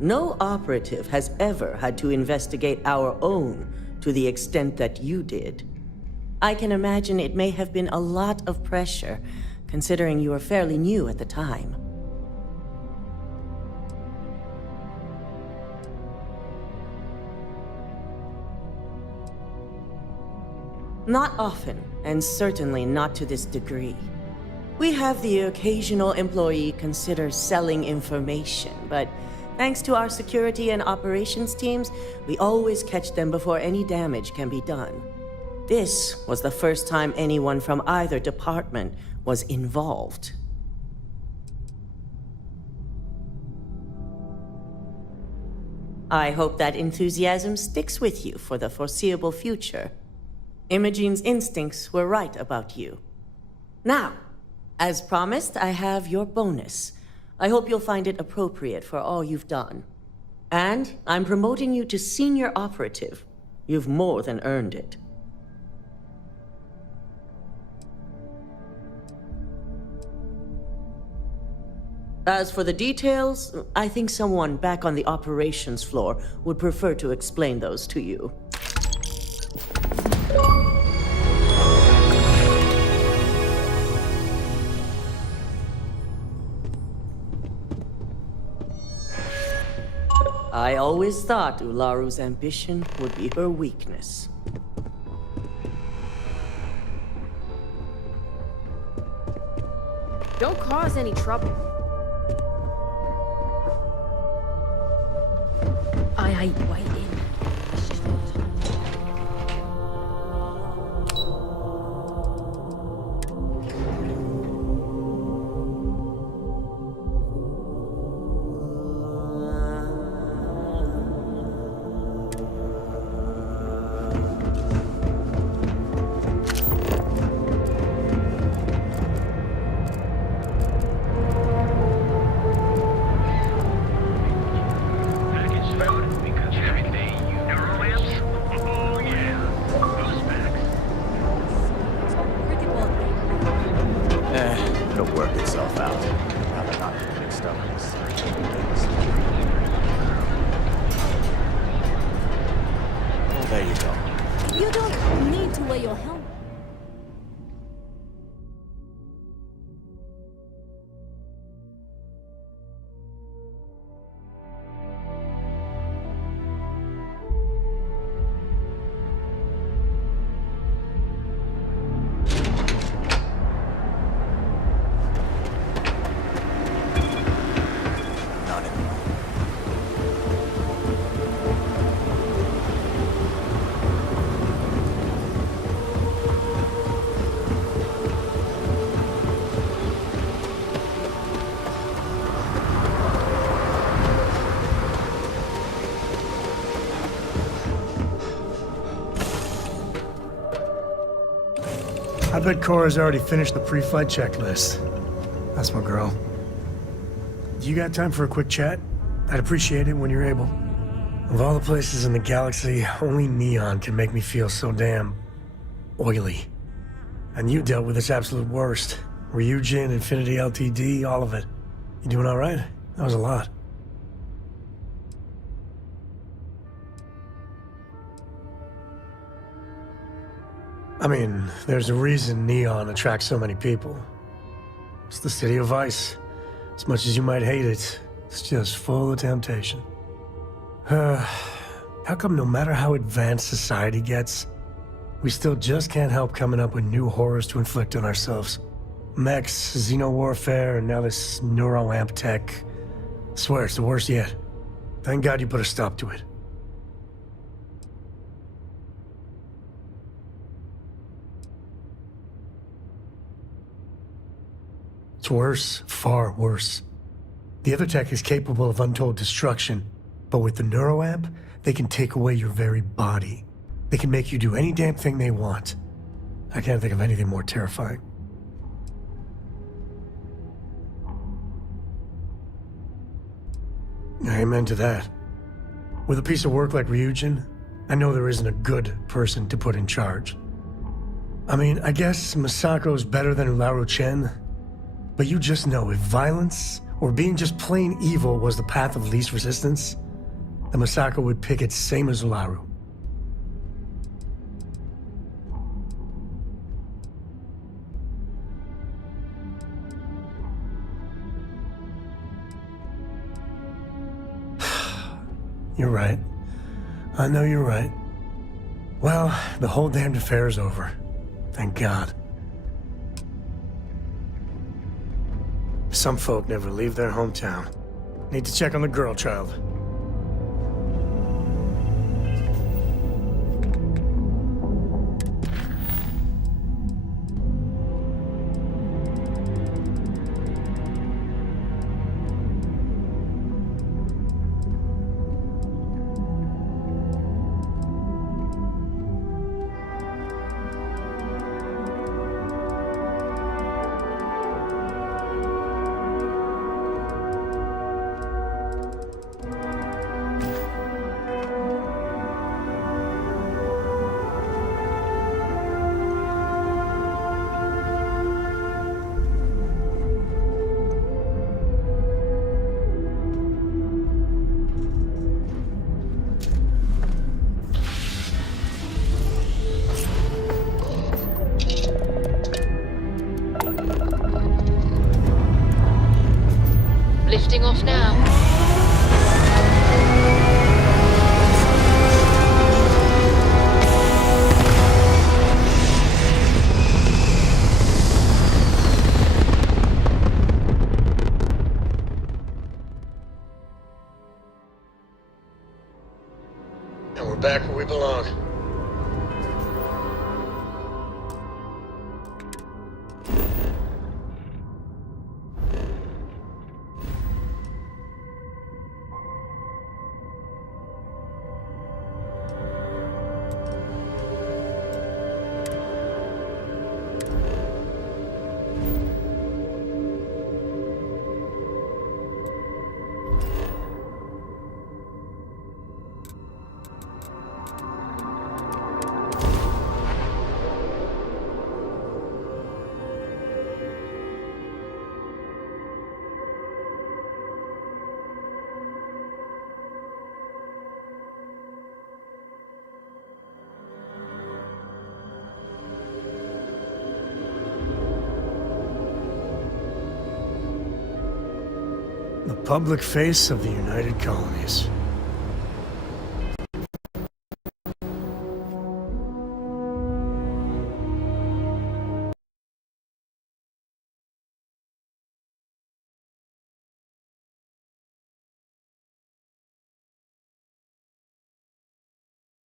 No operative has ever had to investigate our own to the extent that you did. I can imagine it may have been a lot of pressure, considering you were fairly new at the time. Not often, and certainly not to this degree. We have the occasional employee consider selling information, but thanks to our security and operations teams, we always catch them before any damage can be done. This was the first time anyone from either department was involved. I hope that enthusiasm sticks with you for the foreseeable future. Imogene's instincts were right about you. Now, as promised, I have your bonus. I hope you'll find it appropriate for all you've done. And I'm promoting you to senior operative. You've more than earned it. As for the details, I think someone back on the operations floor would prefer to explain those to you. I always thought Ularu's ambition would be her weakness. Don't cause any trouble. I wait in. It'll work itself out. Rather not get mixed up in this. Well, there you go. You don't need to wear your helmet. I bet Cora's already finished the pre-flight checklist. That's my girl. You got time for a quick chat? I'd appreciate it when you're able. Of all the places in the galaxy, only Neon can make me feel so damn oily. And you dealt with its absolute worst. Ryujin, Infinity LTD, all of it. You doing all right? That was a lot. I mean, there's a reason Neon attracts so many people. It's the city of vice. As much as you might hate it, it's just full of temptation. How come no matter how advanced society gets, we still just can't help coming up with new horrors to inflict on ourselves? Mechs, xeno-warfare, and now this neuroamp tech. I swear it's the worst yet. Thank God you put a stop to it. It's worse, far worse. The other tech is capable of untold destruction, but with the neuroamp, they can take away your very body. They can make you do any damn thing they want. I can't think of anything more terrifying. Amen to that. With a piece of work like Ryujin, I know there isn't a good person to put in charge. I mean, I guess Masako's better than Ularu Chen, but you just know if violence or being just plain evil was the path of least resistance, then Masako would pick it same as Ularu. You're right. I know you're right. Well, the whole damned affair is over. Thank God. Some folk never leave their hometown. Need to check on the girl child. Lifting off now. And we're back where we belong. The public face of the United Colonies.